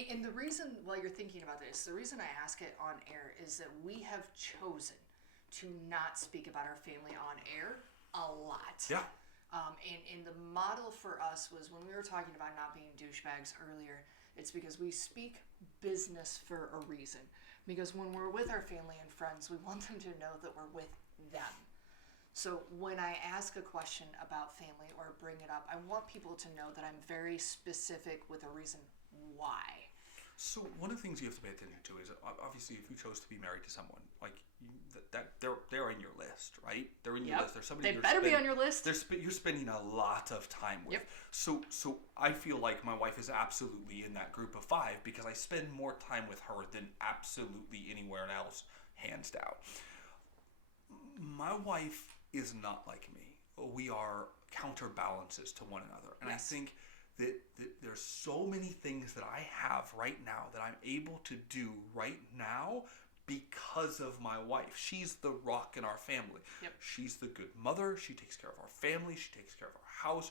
And the reason, while you're thinking about this, the reason I ask it on air is that we have chosen to not speak about our family on air a lot. Yeah. And the model for us was when we were talking about not being douchebags earlier, it's because we speak business for a reason. Because when we're with our family and friends, we want them to know that we're with them. So when I ask a question about family or bring it up, I want people to know that I'm very specific with a reason why. So one of the things you have to pay attention to is obviously if you chose to be married to someone, like that they're on your list, right? They're in your list. There's somebody. They better be on your list. You're spending a lot of time with. Yep. So I feel like my wife is absolutely in that group of 5 because I spend more time with her than absolutely anywhere else, hands down. My wife is not like me. We are counterbalances to one another, and yes. I think that there's so many things that I have right now that I'm able to do right now because of my wife. She's the rock in our family. Yep. She's the good mother. She takes care of our family. She takes care of our house.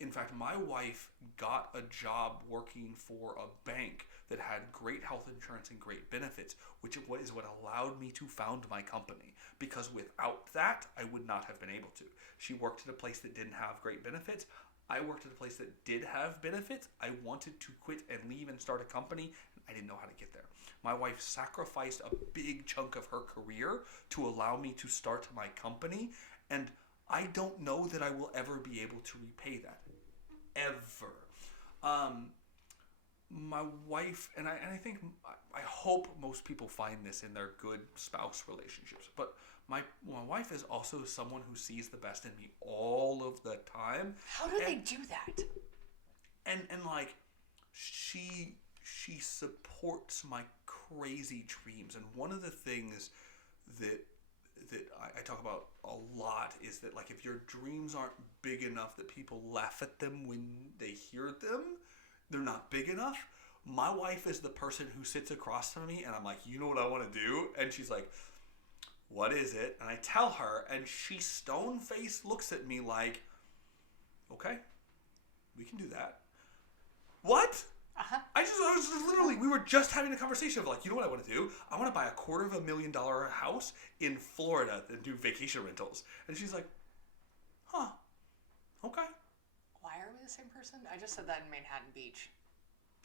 In fact, my wife got a job working for a bank that had great health insurance and great benefits, which is what allowed me to found my company. Because without that, I would not have been able to. She worked at a place that didn't have great benefits. I worked at a place that did have benefits. I wanted to quit and leave and start a company. I didn't know how to get there. My wife sacrificed a big chunk of her career to allow me to start my company. And I don't know that I will ever be able to repay that. Ever. My wife, and I think, I hope most people find this in their good spouse relationships, but my wife is also someone who sees the best in me all of the time. How do they do that? And like, she supports my crazy dreams. And one of the things that I talk about a lot is that, like, if your dreams aren't big enough that people laugh at them when they hear them, they're not big enough. My wife is the person who sits across from me and I'm like, you know what I want to do? And she's like, what is it? And I tell her, and she stone-faced looks at me like, okay, we can do that. What? Uh-huh. We were just having a conversation of like, you know what I want to do? I want to buy a $250,000 house in Florida and do vacation rentals. And she's like, huh, okay. Why are we the same person? I just said that in Manhattan Beach,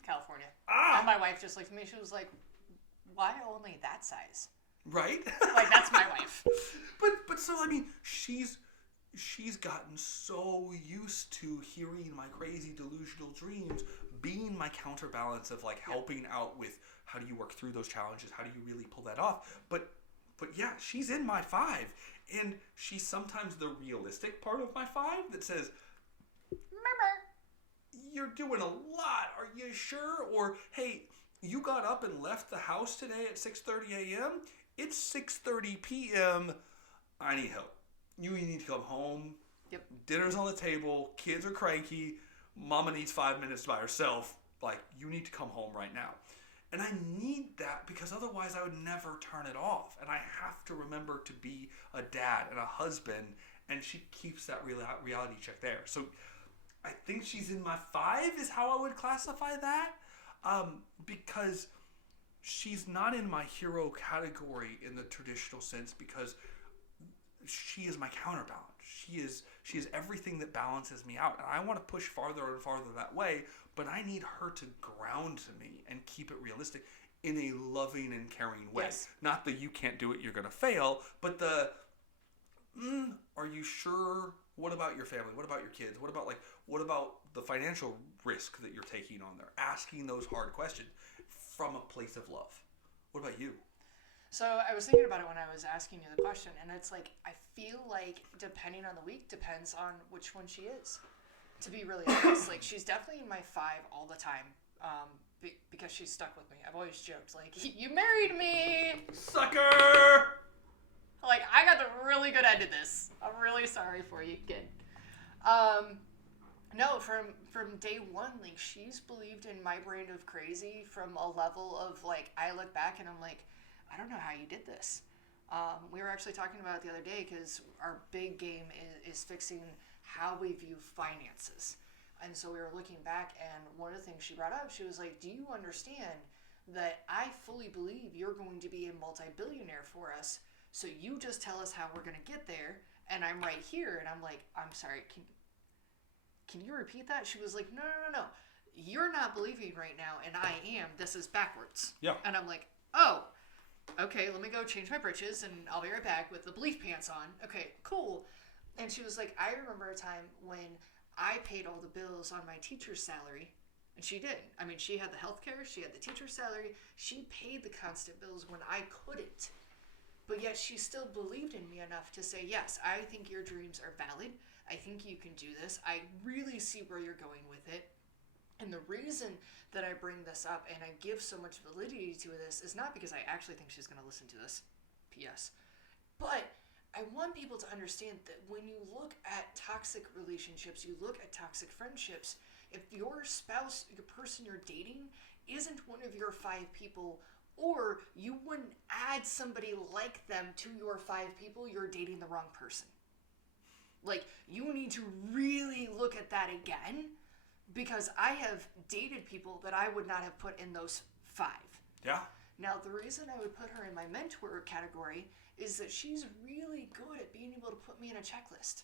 California. Ah! And my wife just looked at me. She was like, why only that size? Right? Like, that's my wife. But so, I mean, she's gotten so used to hearing my crazy delusional dreams being my counterbalance of like helping out with how do you work through those challenges? How do you really pull that off? But yeah, she's in my 5, and she's sometimes the realistic part of my 5 that says, you're doing a lot. Are you sure? Or, hey, you got up and left the house today at 6:30 a.m.? It's 6:30 p.m. I need help. You need to come home. Yep. Dinner's on the table. Kids are cranky. Mama needs 5 minutes by herself. Like, you need to come home right now. And I need that because otherwise I would never turn it off. And I have to remember to be a dad and a husband. And she keeps that reality check there. So I think she's in my 5 is how I would classify that. Because she's not in my hero category in the traditional sense because she is my counterbalance. She is everything that balances me out. And I want to push farther and farther that way, but I need her to ground me and keep it realistic in a loving and caring way. Yes. Not the you can't do it, you're going to fail, but the are you sure? What about your family? What about your kids? What about the financial risk that you're taking on there? Asking those hard questions from a place of love. What about you? So I was thinking about it when I was asking you the question, and it's like, I feel like depending on the week depends on which one she is. To be really honest, like, she's definitely in my 5 all the time, because she's stuck with me. I've always joked, like, you married me! Sucker! Like, I got the really good end of this. I'm really sorry for you, kid. No, from day one, like, she's believed in my brand of crazy from a level of, like, I look back and I'm like, I don't know how you did this. We were actually talking about it the other day because our big game is fixing how we view finances. And so we were looking back, and one of the things she brought up, she was like, do you understand that I fully believe you're going to be a multi-billionaire for us, so you just tell us how we're going to get there, and I'm right here. And I'm like, I'm sorry, can you repeat that? She was like, no. You're not believing right now, and I am. This is backwards. Yeah. And I'm like, oh, okay, let me go change my britches, and I'll be right back with the belief pants on. Okay, cool. And she was like, I remember a time when I paid all the bills on my teacher's salary. And she did. I mean, she had the health care, she had the teacher's salary, she paid the constant bills when I couldn't. But yet she still believed in me enough to say, yes, I think your dreams are valid. I think you can do this. I really see where you're going with it. And the reason that I bring this up and I give so much validity to this is not because I actually think she's going to listen to this, P.S., but I want people to understand that when you look at toxic relationships, you look at toxic friendships, if your spouse, the person you're dating, isn't one of your 5 people, or you wouldn't add somebody like them to your 5 people, you're dating the wrong person. Like, you need to really look at that again, because I have dated people that I would not have put in those 5. Yeah. Now, the reason I would put her in my mentor category is that she's really good at being able to put me in a checklist.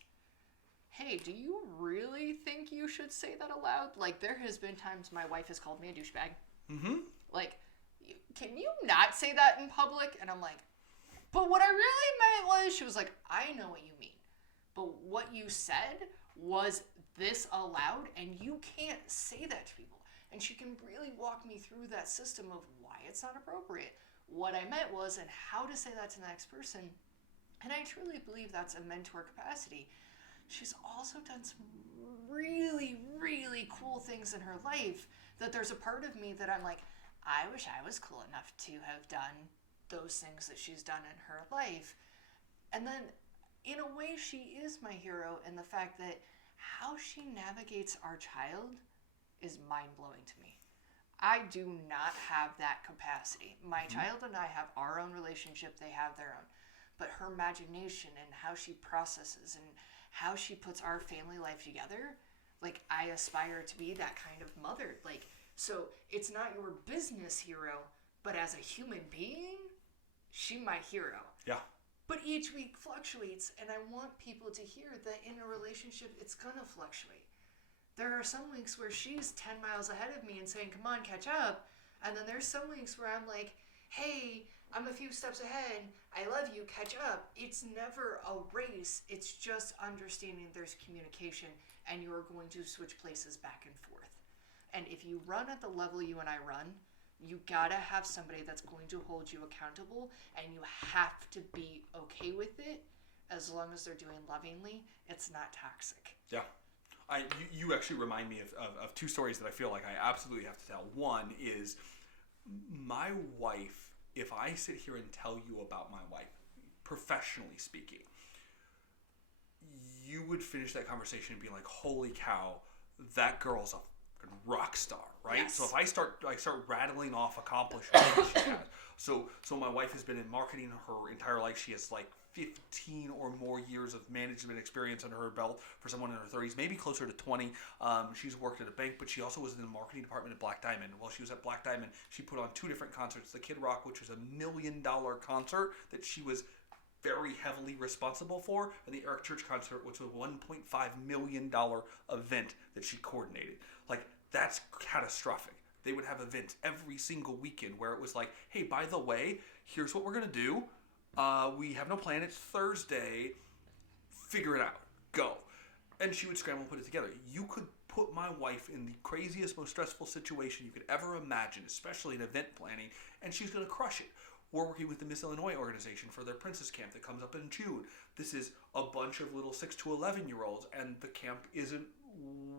Hey, do you really think you should say that aloud? Like, there has been times my wife has called me a douchebag. Mm-hmm. Like, can you not say that in public? And I'm like, but what I really meant was, she was like, I know what you mean. But what you said was this aloud, and you can't say that to people. And she can really walk me through that system of why it's not appropriate, what I meant was, and how to say that to the next person. And I truly believe that's a mentor capacity. She's also done some really, really cool things in her life that there's a part of me that I'm like, I wish I was cool enough to have done those things that she's done in her life. And then, in a way, she is my hero in the fact that how she navigates our child is mind-blowing to me. I do not have that capacity. My child and I have our own relationship, they have their own. But her imagination and how she processes and how she puts our family life together, like, I aspire to be that kind of mother. Like, so it's not your business hero, but as a human being, she my hero. Yeah. But each week fluctuates, and I want people to hear that in a relationship, it's gonna fluctuate. There are some weeks where she's 10 miles ahead of me and saying, come on, catch up. And then there's some weeks where I'm like, hey, I'm a few steps ahead. I love you, catch up. It's never a race. It's just understanding there's communication, and you're going to switch places back and forth. And if you run at the level you and I run, you gotta have somebody that's going to hold you accountable, and you have to be okay with it as long as they're doing lovingly. It's not toxic. Yeah. You actually remind me of 2 stories that I feel like I absolutely have to tell. One is my wife, if I sit here and tell you about my wife, professionally speaking, you would finish that conversation and be like, holy cow, that girl's a rock star, right? Yes. So if I start rattling off accomplishments she has. So my wife has been in marketing her entire life. She has like 15 or more years of management experience under her belt for someone in her 30s, maybe closer to 20. She's worked at a bank, but she also was in the marketing department at Black Diamond. While she was at Black Diamond, she put on 2 different concerts. The Kid Rock, which was $1 million concert that she was very heavily responsible for, and the Eric Church concert, which was a $1.5 million event that she coordinated. Like, that's catastrophic. They would have events every single weekend where it was like, hey, by the way, here's what we're going to do. We have no plan. It's Thursday. Figure it out. Go. And she would scramble and put it together. You could put my wife in the craziest, most stressful situation you could ever imagine, especially in event planning, and she's going to crush it. We're working with the Miss Illinois organization for their Princess Camp that comes up in June. This is a bunch of little 6 to 11-year-olds, and the camp isn't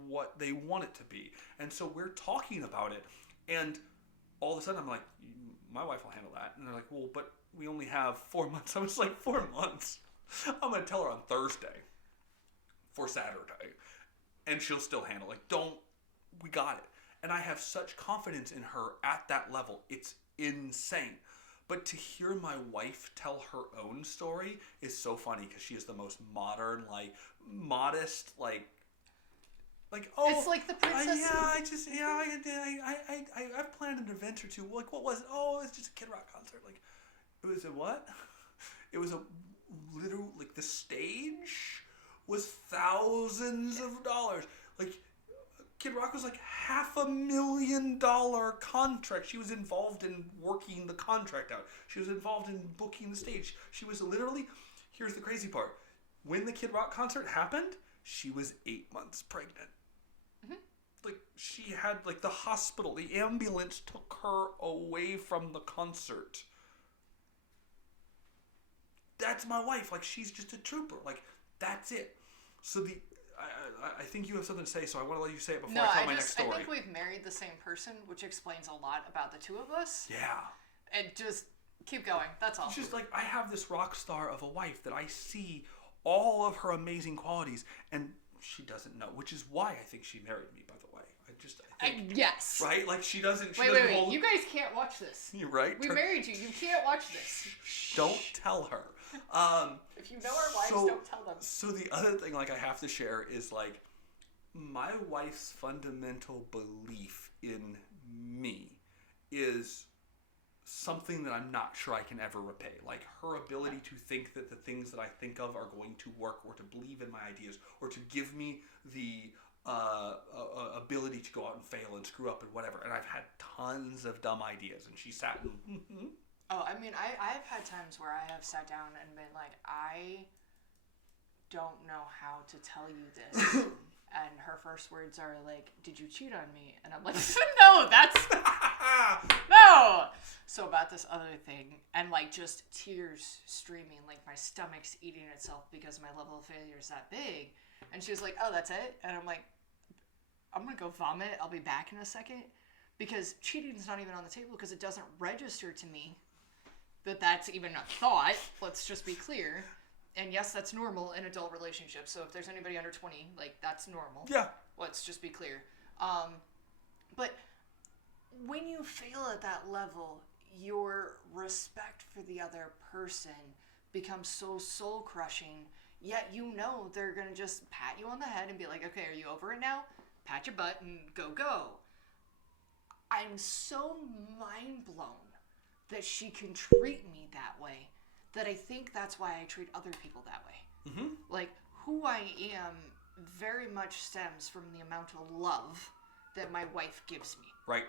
what they want it to be. And so we're talking about it, and all of a sudden I'm like, my wife will handle that. And they're like, well, but we only have 4 months. I was like, 4 months? I'm going to tell her on Thursday for Saturday. And she'll still handle it. We got it. And I have such confidence in her at that level. It's insane. But to hear my wife tell her own story is so funny because she is the most modern, like, modest, like, oh, it's like the princess. I've planned an event or two. Like, what was it? Oh, it's just a Kid Rock concert. Like, it was a what? It was a literal, like, the stage was thousands of dollars. Like, Kid Rock was like $500,000 contract. She was involved in working the contract out. She was involved in booking the stage. She was literally, here's the crazy part. When the Kid Rock concert happened, she was 8 months pregnant. Mm-hmm. Like, she had, like, the hospital, the ambulance took her away from the concert. That's my wife. Like, she's just a trooper. Like, that's it. So I think you have something to say, so I want to let you say it before I tell my next story. I think we've married the same person, which explains a lot about the two of us. Yeah. And just keep going. That's all. It's just like, I have this rock star of a wife that I see all of her amazing qualities, and she doesn't know, which is why I think she married me, by the way. I think, yes. Right? Like, she doesn't... Wait. You guys can't watch this. You're right. We married you. You can't watch this. Don't tell her. If you know our wives, don't tell them. So the other thing, like, I have to share is, like, my wife's fundamental belief in me is something that I'm not sure I can ever repay. Like, her ability to think that the things that I think of are going to work, or to believe in my ideas, or to give me the ability to go out and fail and screw up and whatever. And I've had tons of dumb ideas, and she sat and... Oh, I mean, I've had times where I have sat down and been like, I don't know how to tell you this. And her first words are like, did you cheat on me? And I'm like, no, that's... no! So about this other thing, and like just tears streaming, like my stomach's eating itself because my level of failure is that big. And she was like, oh, that's it? And I'm like, I'm going to go vomit. I'll be back in a second. Because cheating's not even on the table because it doesn't register to me that that's even a thought. Let's just be clear. And yes, that's normal in adult relationships. So if there's anybody under 20, like, that's normal. Yeah. Let's just be clear. But when you fail at that level, your respect for the other person becomes so soul-crushing. Yet you know they're going to just pat you on the head and be like, okay, are you over it now? Pat your butt and go. I'm so mind blown that she can treat me that way, that I think that's why I treat other people that way. Mm-hmm. Like, who I am very much stems from the amount of love that my wife gives me. Right.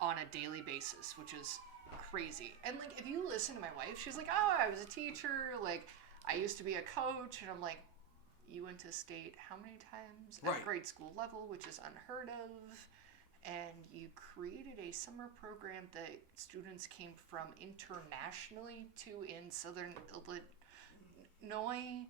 On a daily basis, which is crazy. And, like, if you listen to my wife, she's like, oh, I was a teacher, like, I used to be a coach, and I'm like, you went to state how many times? Right. At grade school level, which is unheard of. And you created a summer program that students came from internationally to in Southern Illinois.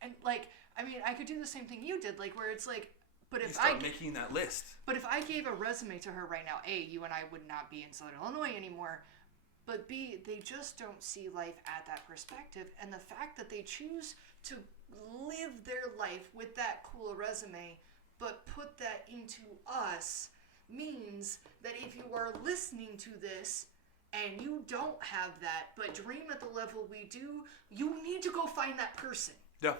And, like, I mean, I could do the same thing you did, like, where it's like, but if I... making that list. But if I gave a resume to her right now, A, you and I would not be in Southern Illinois anymore, but B, they just don't see life at that perspective, and the fact that they choose to live their life with that cool resume but put that into us means that if you are listening to this and you don't have that but dream at the level we do, you need to go find that person. Yeah.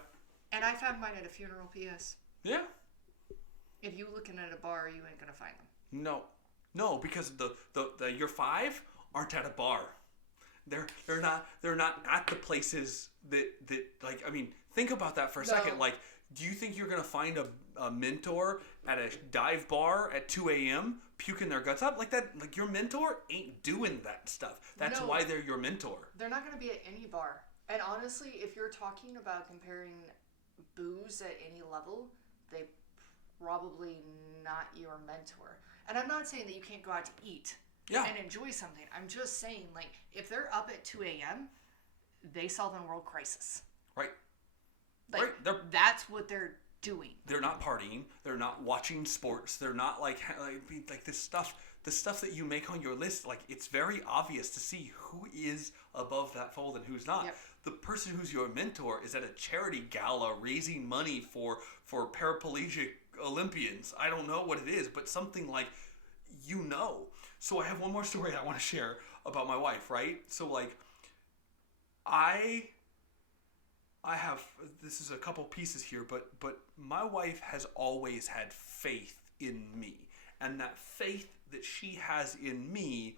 And I found mine at a funeral, P.S. Yeah. If you looking at a bar, you ain't gonna find them. No, because the your five aren't at a bar. They're not at the places that like, I mean, think about that for a second. Like, do you think you're gonna find a mentor at a dive bar at 2 a.m. puking their guts up like that? Like, your mentor ain't doing that stuff. That's why they're your mentor. They're not gonna be at any bar. And honestly, if you're talking about comparing booze at any level, they probably not your mentor. And I'm not saying that you can't go out to eat and enjoy something. I'm just saying, like, if they're up at 2 a.m., they solve a world crisis. Right. Like, that's what they're doing. They're not partying. They're not watching sports. They're not like this stuff the stuff that you make on your list, like, it's very obvious to see who is above that fold and who's not. Yep. The person who's your mentor is at a charity gala raising money for paraplegic Olympians. I don't know what it is, but something like, So I have one more story I want to share about my wife, right? So, like, I have, this is a couple pieces here, but my wife has always had faith in me. And that faith that she has in me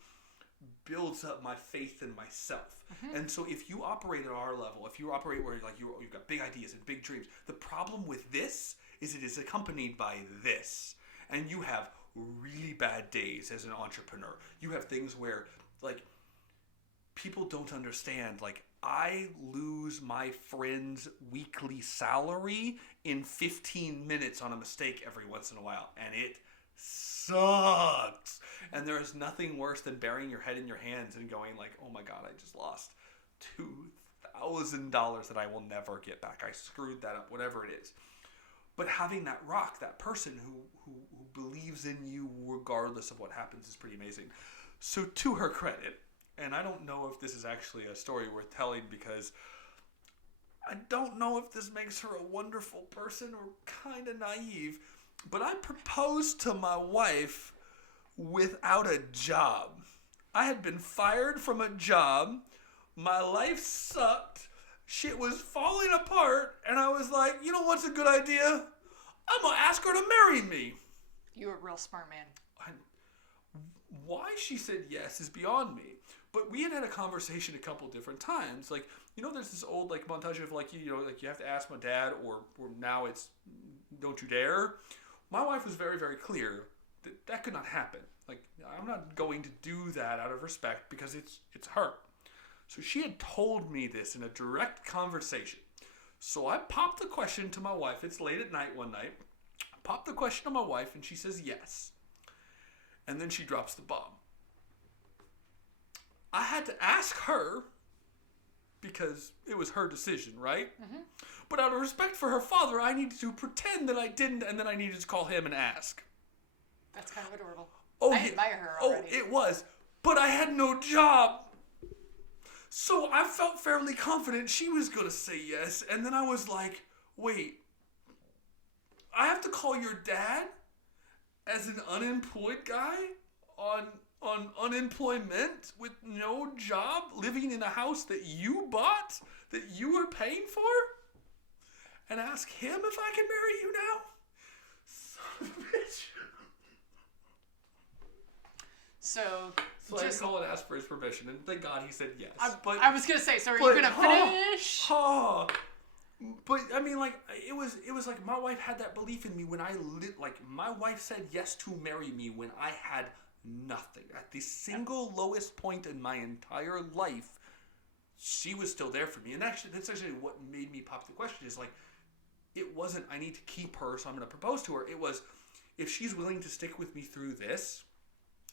builds up my faith in myself. Mm-hmm. And so if you operate at our level, if you operate where like you've got big ideas and big dreams, the problem with this is it is accompanied by this. And you have really bad days as an entrepreneur. You have things where, like, people don't understand. Like, I lose my friend's weekly salary in 15 minutes on a mistake every once in a while. And it sucks. And there is nothing worse than burying your head in your hands and going like, oh my God, I just lost $2,000 that I will never get back. I screwed that up, whatever it is. But having that rock, that person who believes in you regardless of what happens, is pretty amazing. So to her credit, and I don't know if this is actually a story worth telling because I don't know if this makes her a wonderful person or kind of naive, but I proposed to my wife without a job. I had been fired from a job. My life sucked. Shit was falling apart. And I was like, you know what's a good idea? I'm going to ask her to marry me. You're a real smart man. Why she said yes is beyond me. But we had a conversation a couple different times. Like, you know, there's this old like montage of like, you know, like you have to ask my dad or now it's don't you dare. My wife was very, very clear that that could not happen. Like, I'm not going to do that out of respect because it's her. So she had told me this in a direct conversation. So I popped the question to my wife. It's late at night one night. I popped the question to my wife and she says yes. And then she drops the bomb. I had to ask her because it was her decision, right? Mm-hmm. But out of respect for her father, I needed to pretend that I didn't, and then I needed to call him and ask. That's kind of adorable. Oh, I admire her already. Oh, it was. But I had no job. So I felt fairly confident she was going to say yes. And then I was like, wait, I have to call your dad as an unemployed guy on unemployment with no job, living in a house that you bought, that you were paying for? And ask him if I can marry you now? Son of a bitch. So I called and asked for his permission, and thank God he said yes. I was gonna say, so are you gonna finish? But I mean, like it was like my wife had that belief in me when my wife said yes to marry me when I had nothing. At the single lowest point in my entire life, she was still there for me. And actually, that's actually what made me pop the question. Is like, it wasn't I need to keep her, so I'm going to propose to her. It was, if she's willing to stick with me through this,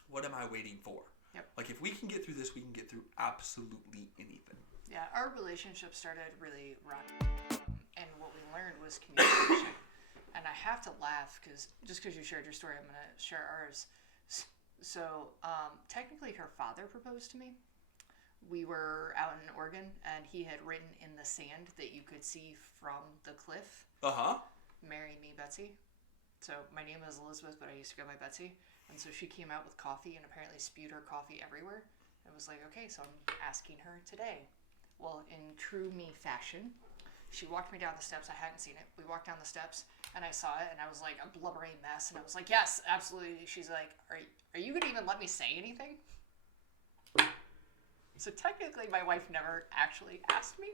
what am I waiting for? Yep. Like, if we can get through this, we can get through absolutely anything. Yeah, our relationship started really rocky, and what we learned was communication. And I have to laugh because just because you shared your story, I'm going to share ours. So, technically, her father proposed to me. We were out in Oregon, and he had written in the sand that you could see from the cliff. Marry me, Betsy. So my name is Elizabeth, but I used to go by Betsy. And so she came out with coffee and apparently spewed her coffee everywhere. It was like, okay, so I'm asking her today. Well, in true me fashion, she walked me down the steps. I hadn't seen it. We walked down the steps, and I saw it, and I was like a blubbery mess. And I was like, yes, absolutely. She's like, are you going to even let me say anything? So technically, my wife never actually asked me.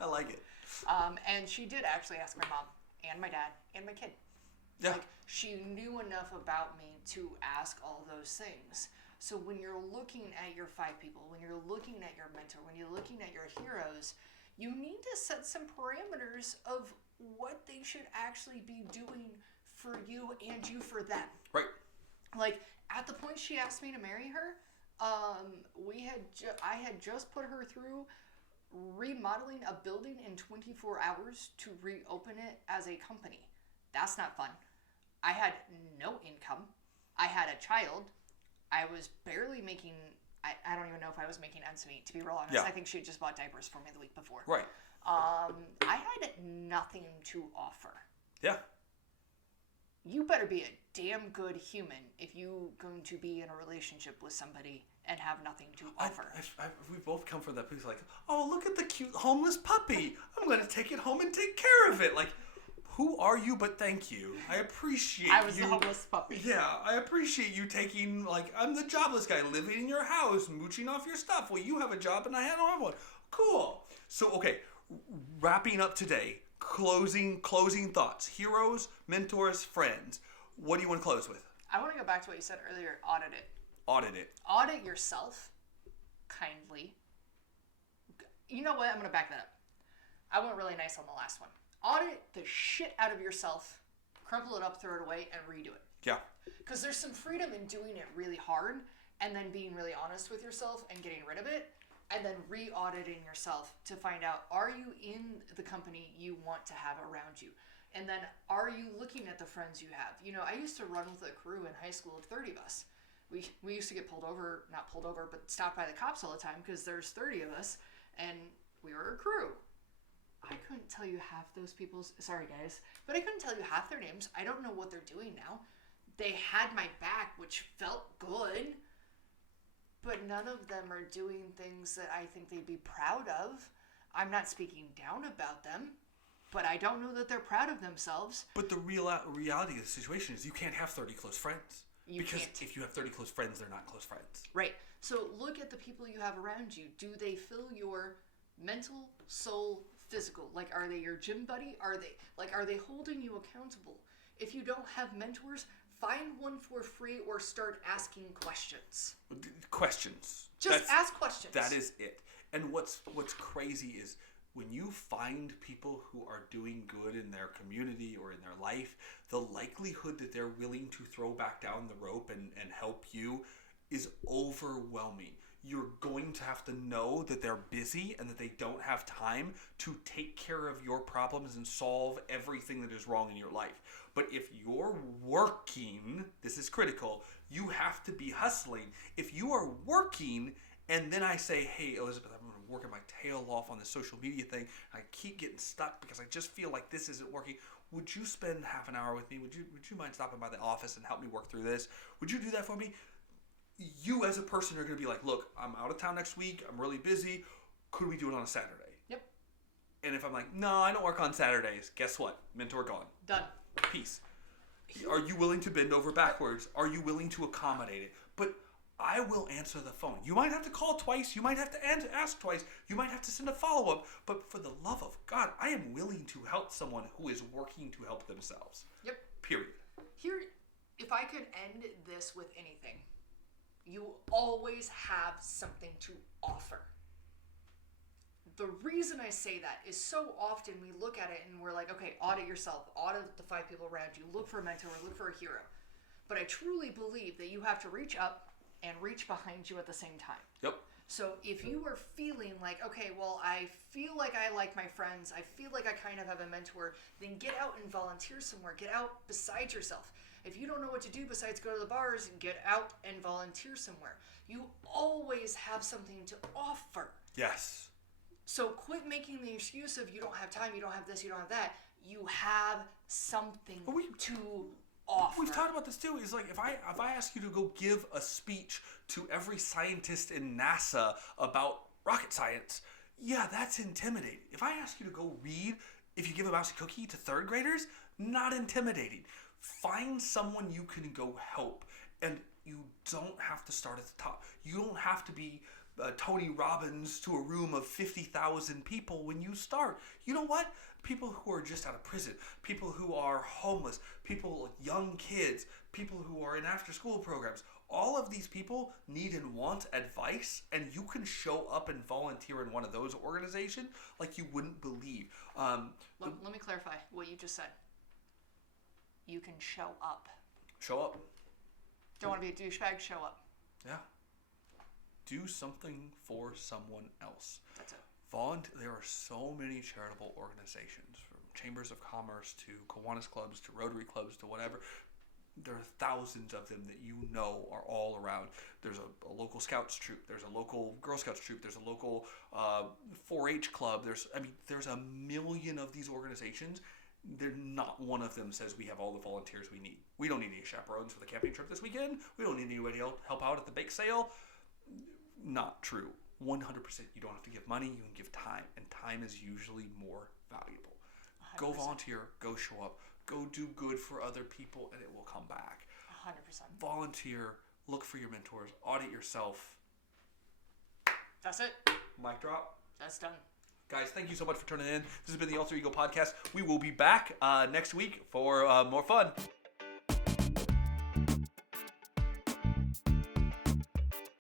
I like it. And she did actually ask my mom and my dad and my kid. Yeah. Like, she knew enough about me to ask all those things. So when you're looking at your 5 people, when you're looking at your mentor, when you're looking at your heroes, you need to set some parameters of what they should actually be doing for you and you for them. Right. Like, at the point she asked me to marry her, I had just put her through remodeling a building in 24 hours to reopen it as a company. That's not fun. I had no income. I had a child. I was barely making... I don't even know if I was making ends meet, to be real honest. Yeah. I think she had just bought diapers for me the week before. Right. I had nothing to offer. Yeah. You better be a damn good human if you're going to be in a relationship with somebody and have nothing to offer. We both come from that place like, oh, look at the cute homeless puppy. I'm going to take it home and take care of it. Like, who are you but thank you? I appreciate you. I was the homeless puppy. Yeah, I appreciate you taking, like, I'm the jobless guy living in your house, mooching off your stuff. Well, you have a job and I don't have one. Cool. So, okay, wrapping up today, closing thoughts. Heroes, mentors, friends. What do you want to close with? I want to go back to what you said earlier. Audit it. Audit it. Audit yourself, kindly. You know what? I'm going to back that up. I went really nice on the last one. Audit the shit out of yourself, crumple it up, throw it away, and redo it. Yeah. Because there's some freedom in doing it really hard and then being really honest with yourself and getting rid of it, and then re-auditing yourself to find out, are you in the company you want to have around you? And then are you looking at the friends you have? You know, I used to run with a crew in high school of 30 of us. We used to get not pulled over, but stopped by the cops all the time because there's 30 of us, and we were a crew. I couldn't tell you half those people's... Sorry, guys. But I couldn't tell you half their names. I don't know what they're doing now. They had my back, which felt good. But none of them are doing things that I think they'd be proud of. I'm not speaking down about them. But I don't know that they're proud of themselves. But the reality of the situation is you can't have 30 close friends. Because can't. If you have 30 close friends, they're not close friends. Right. So look at the people you have around you. Do they fill your mental, soul, physical? Like, are they your gym buddy? Are they holding you accountable? If you don't have mentors, find one for free or start asking questions. Questions. Ask questions. That is it. And what's crazy is when you find people who are doing good in their community or in their life, the likelihood that they're willing to throw back down the rope and help you is overwhelming. You're going to have to know that they're busy and that they don't have time to take care of your problems and solve everything that is wrong in your life. But if you're working, this is critical, you have to be hustling. If you are working and then I say, hey, Elizabeth, I'm going to work my tail off on the social media thing. I keep getting stuck because I just feel like this isn't working. Would you spend half an hour with me? Would you mind stopping by the office and help me work through this? Would you do that for me? You as a person are going to be like, look, I'm out of town next week. I'm really busy. Could we do it on a Saturday? Yep. And if I'm like, no, I don't work on Saturdays. Guess what? Mentor gone. Done. Peace. Are you willing to bend over backwards? Are you willing to accommodate it? But I will answer the phone. You might have to call twice. You might have to ask twice. You might have to send a follow-up. But for the love of God, I am willing to help someone who is working to help themselves. Yep. Period. Here, if I could end this with anything, you always have something to offer. The reason I say that is so often we look at it and we're like, okay, audit yourself, audit the 5 people around you, look for a mentor, look for a hero. But I truly believe that you have to reach up and reach behind you at the same time. Yep. So if you are feeling like, okay, well, I feel like I like my friends, I feel like I kind of have a mentor, then get out and volunteer somewhere. Get out beside yourself. If you don't know what to do besides go to the bars, get out and volunteer somewhere. You always have something to offer. Yes. So quit making the excuse of you don't have time, you don't have this, you don't have that. You have something to offer. We've talked about this too. It's like if I ask you to go give a speech to every scientist in NASA about rocket science, yeah, that's intimidating. If I ask you to go read, if you give a mouse a cookie to 3rd graders, not intimidating. Find someone you can go help, and you don't have to start at the top. You don't have to be Tony Robbins to a room of 50,000 people when you start. You know what? People who are just out of prison, people who are homeless, people, young kids, people who are in after-school programs, all of these people need and want advice, and you can show up and volunteer in one of those organizations like you wouldn't believe. Let me clarify what you just said. You can show up. Show up. Don't want to be a douchebag? Show up. Yeah. Do something for someone else. That's it. There are so many charitable organizations, from chambers of commerce to Kiwanis clubs to Rotary clubs to whatever. There are thousands of them that you know are all around. There's a local Scouts troop. There's a local Girl Scouts troop. There's a local 4-H club. There's a million of these organizations. Not one of them says we have all the volunteers we need. We don't need any chaperones for the camping trip this weekend. We don't need anybody else to help out at the bake sale. Not true. 100%. You don't have to give money. You can give time, and time is usually more valuable. 100%. Go volunteer. Go show up. Go do good for other people, and it will come back. 100%. Volunteer. Look for your mentors. Audit yourself. That's it. Mic drop. That's done. Guys, thank you so much for tuning in. This has been the AlterEgo podcast. We will be back next week for more fun.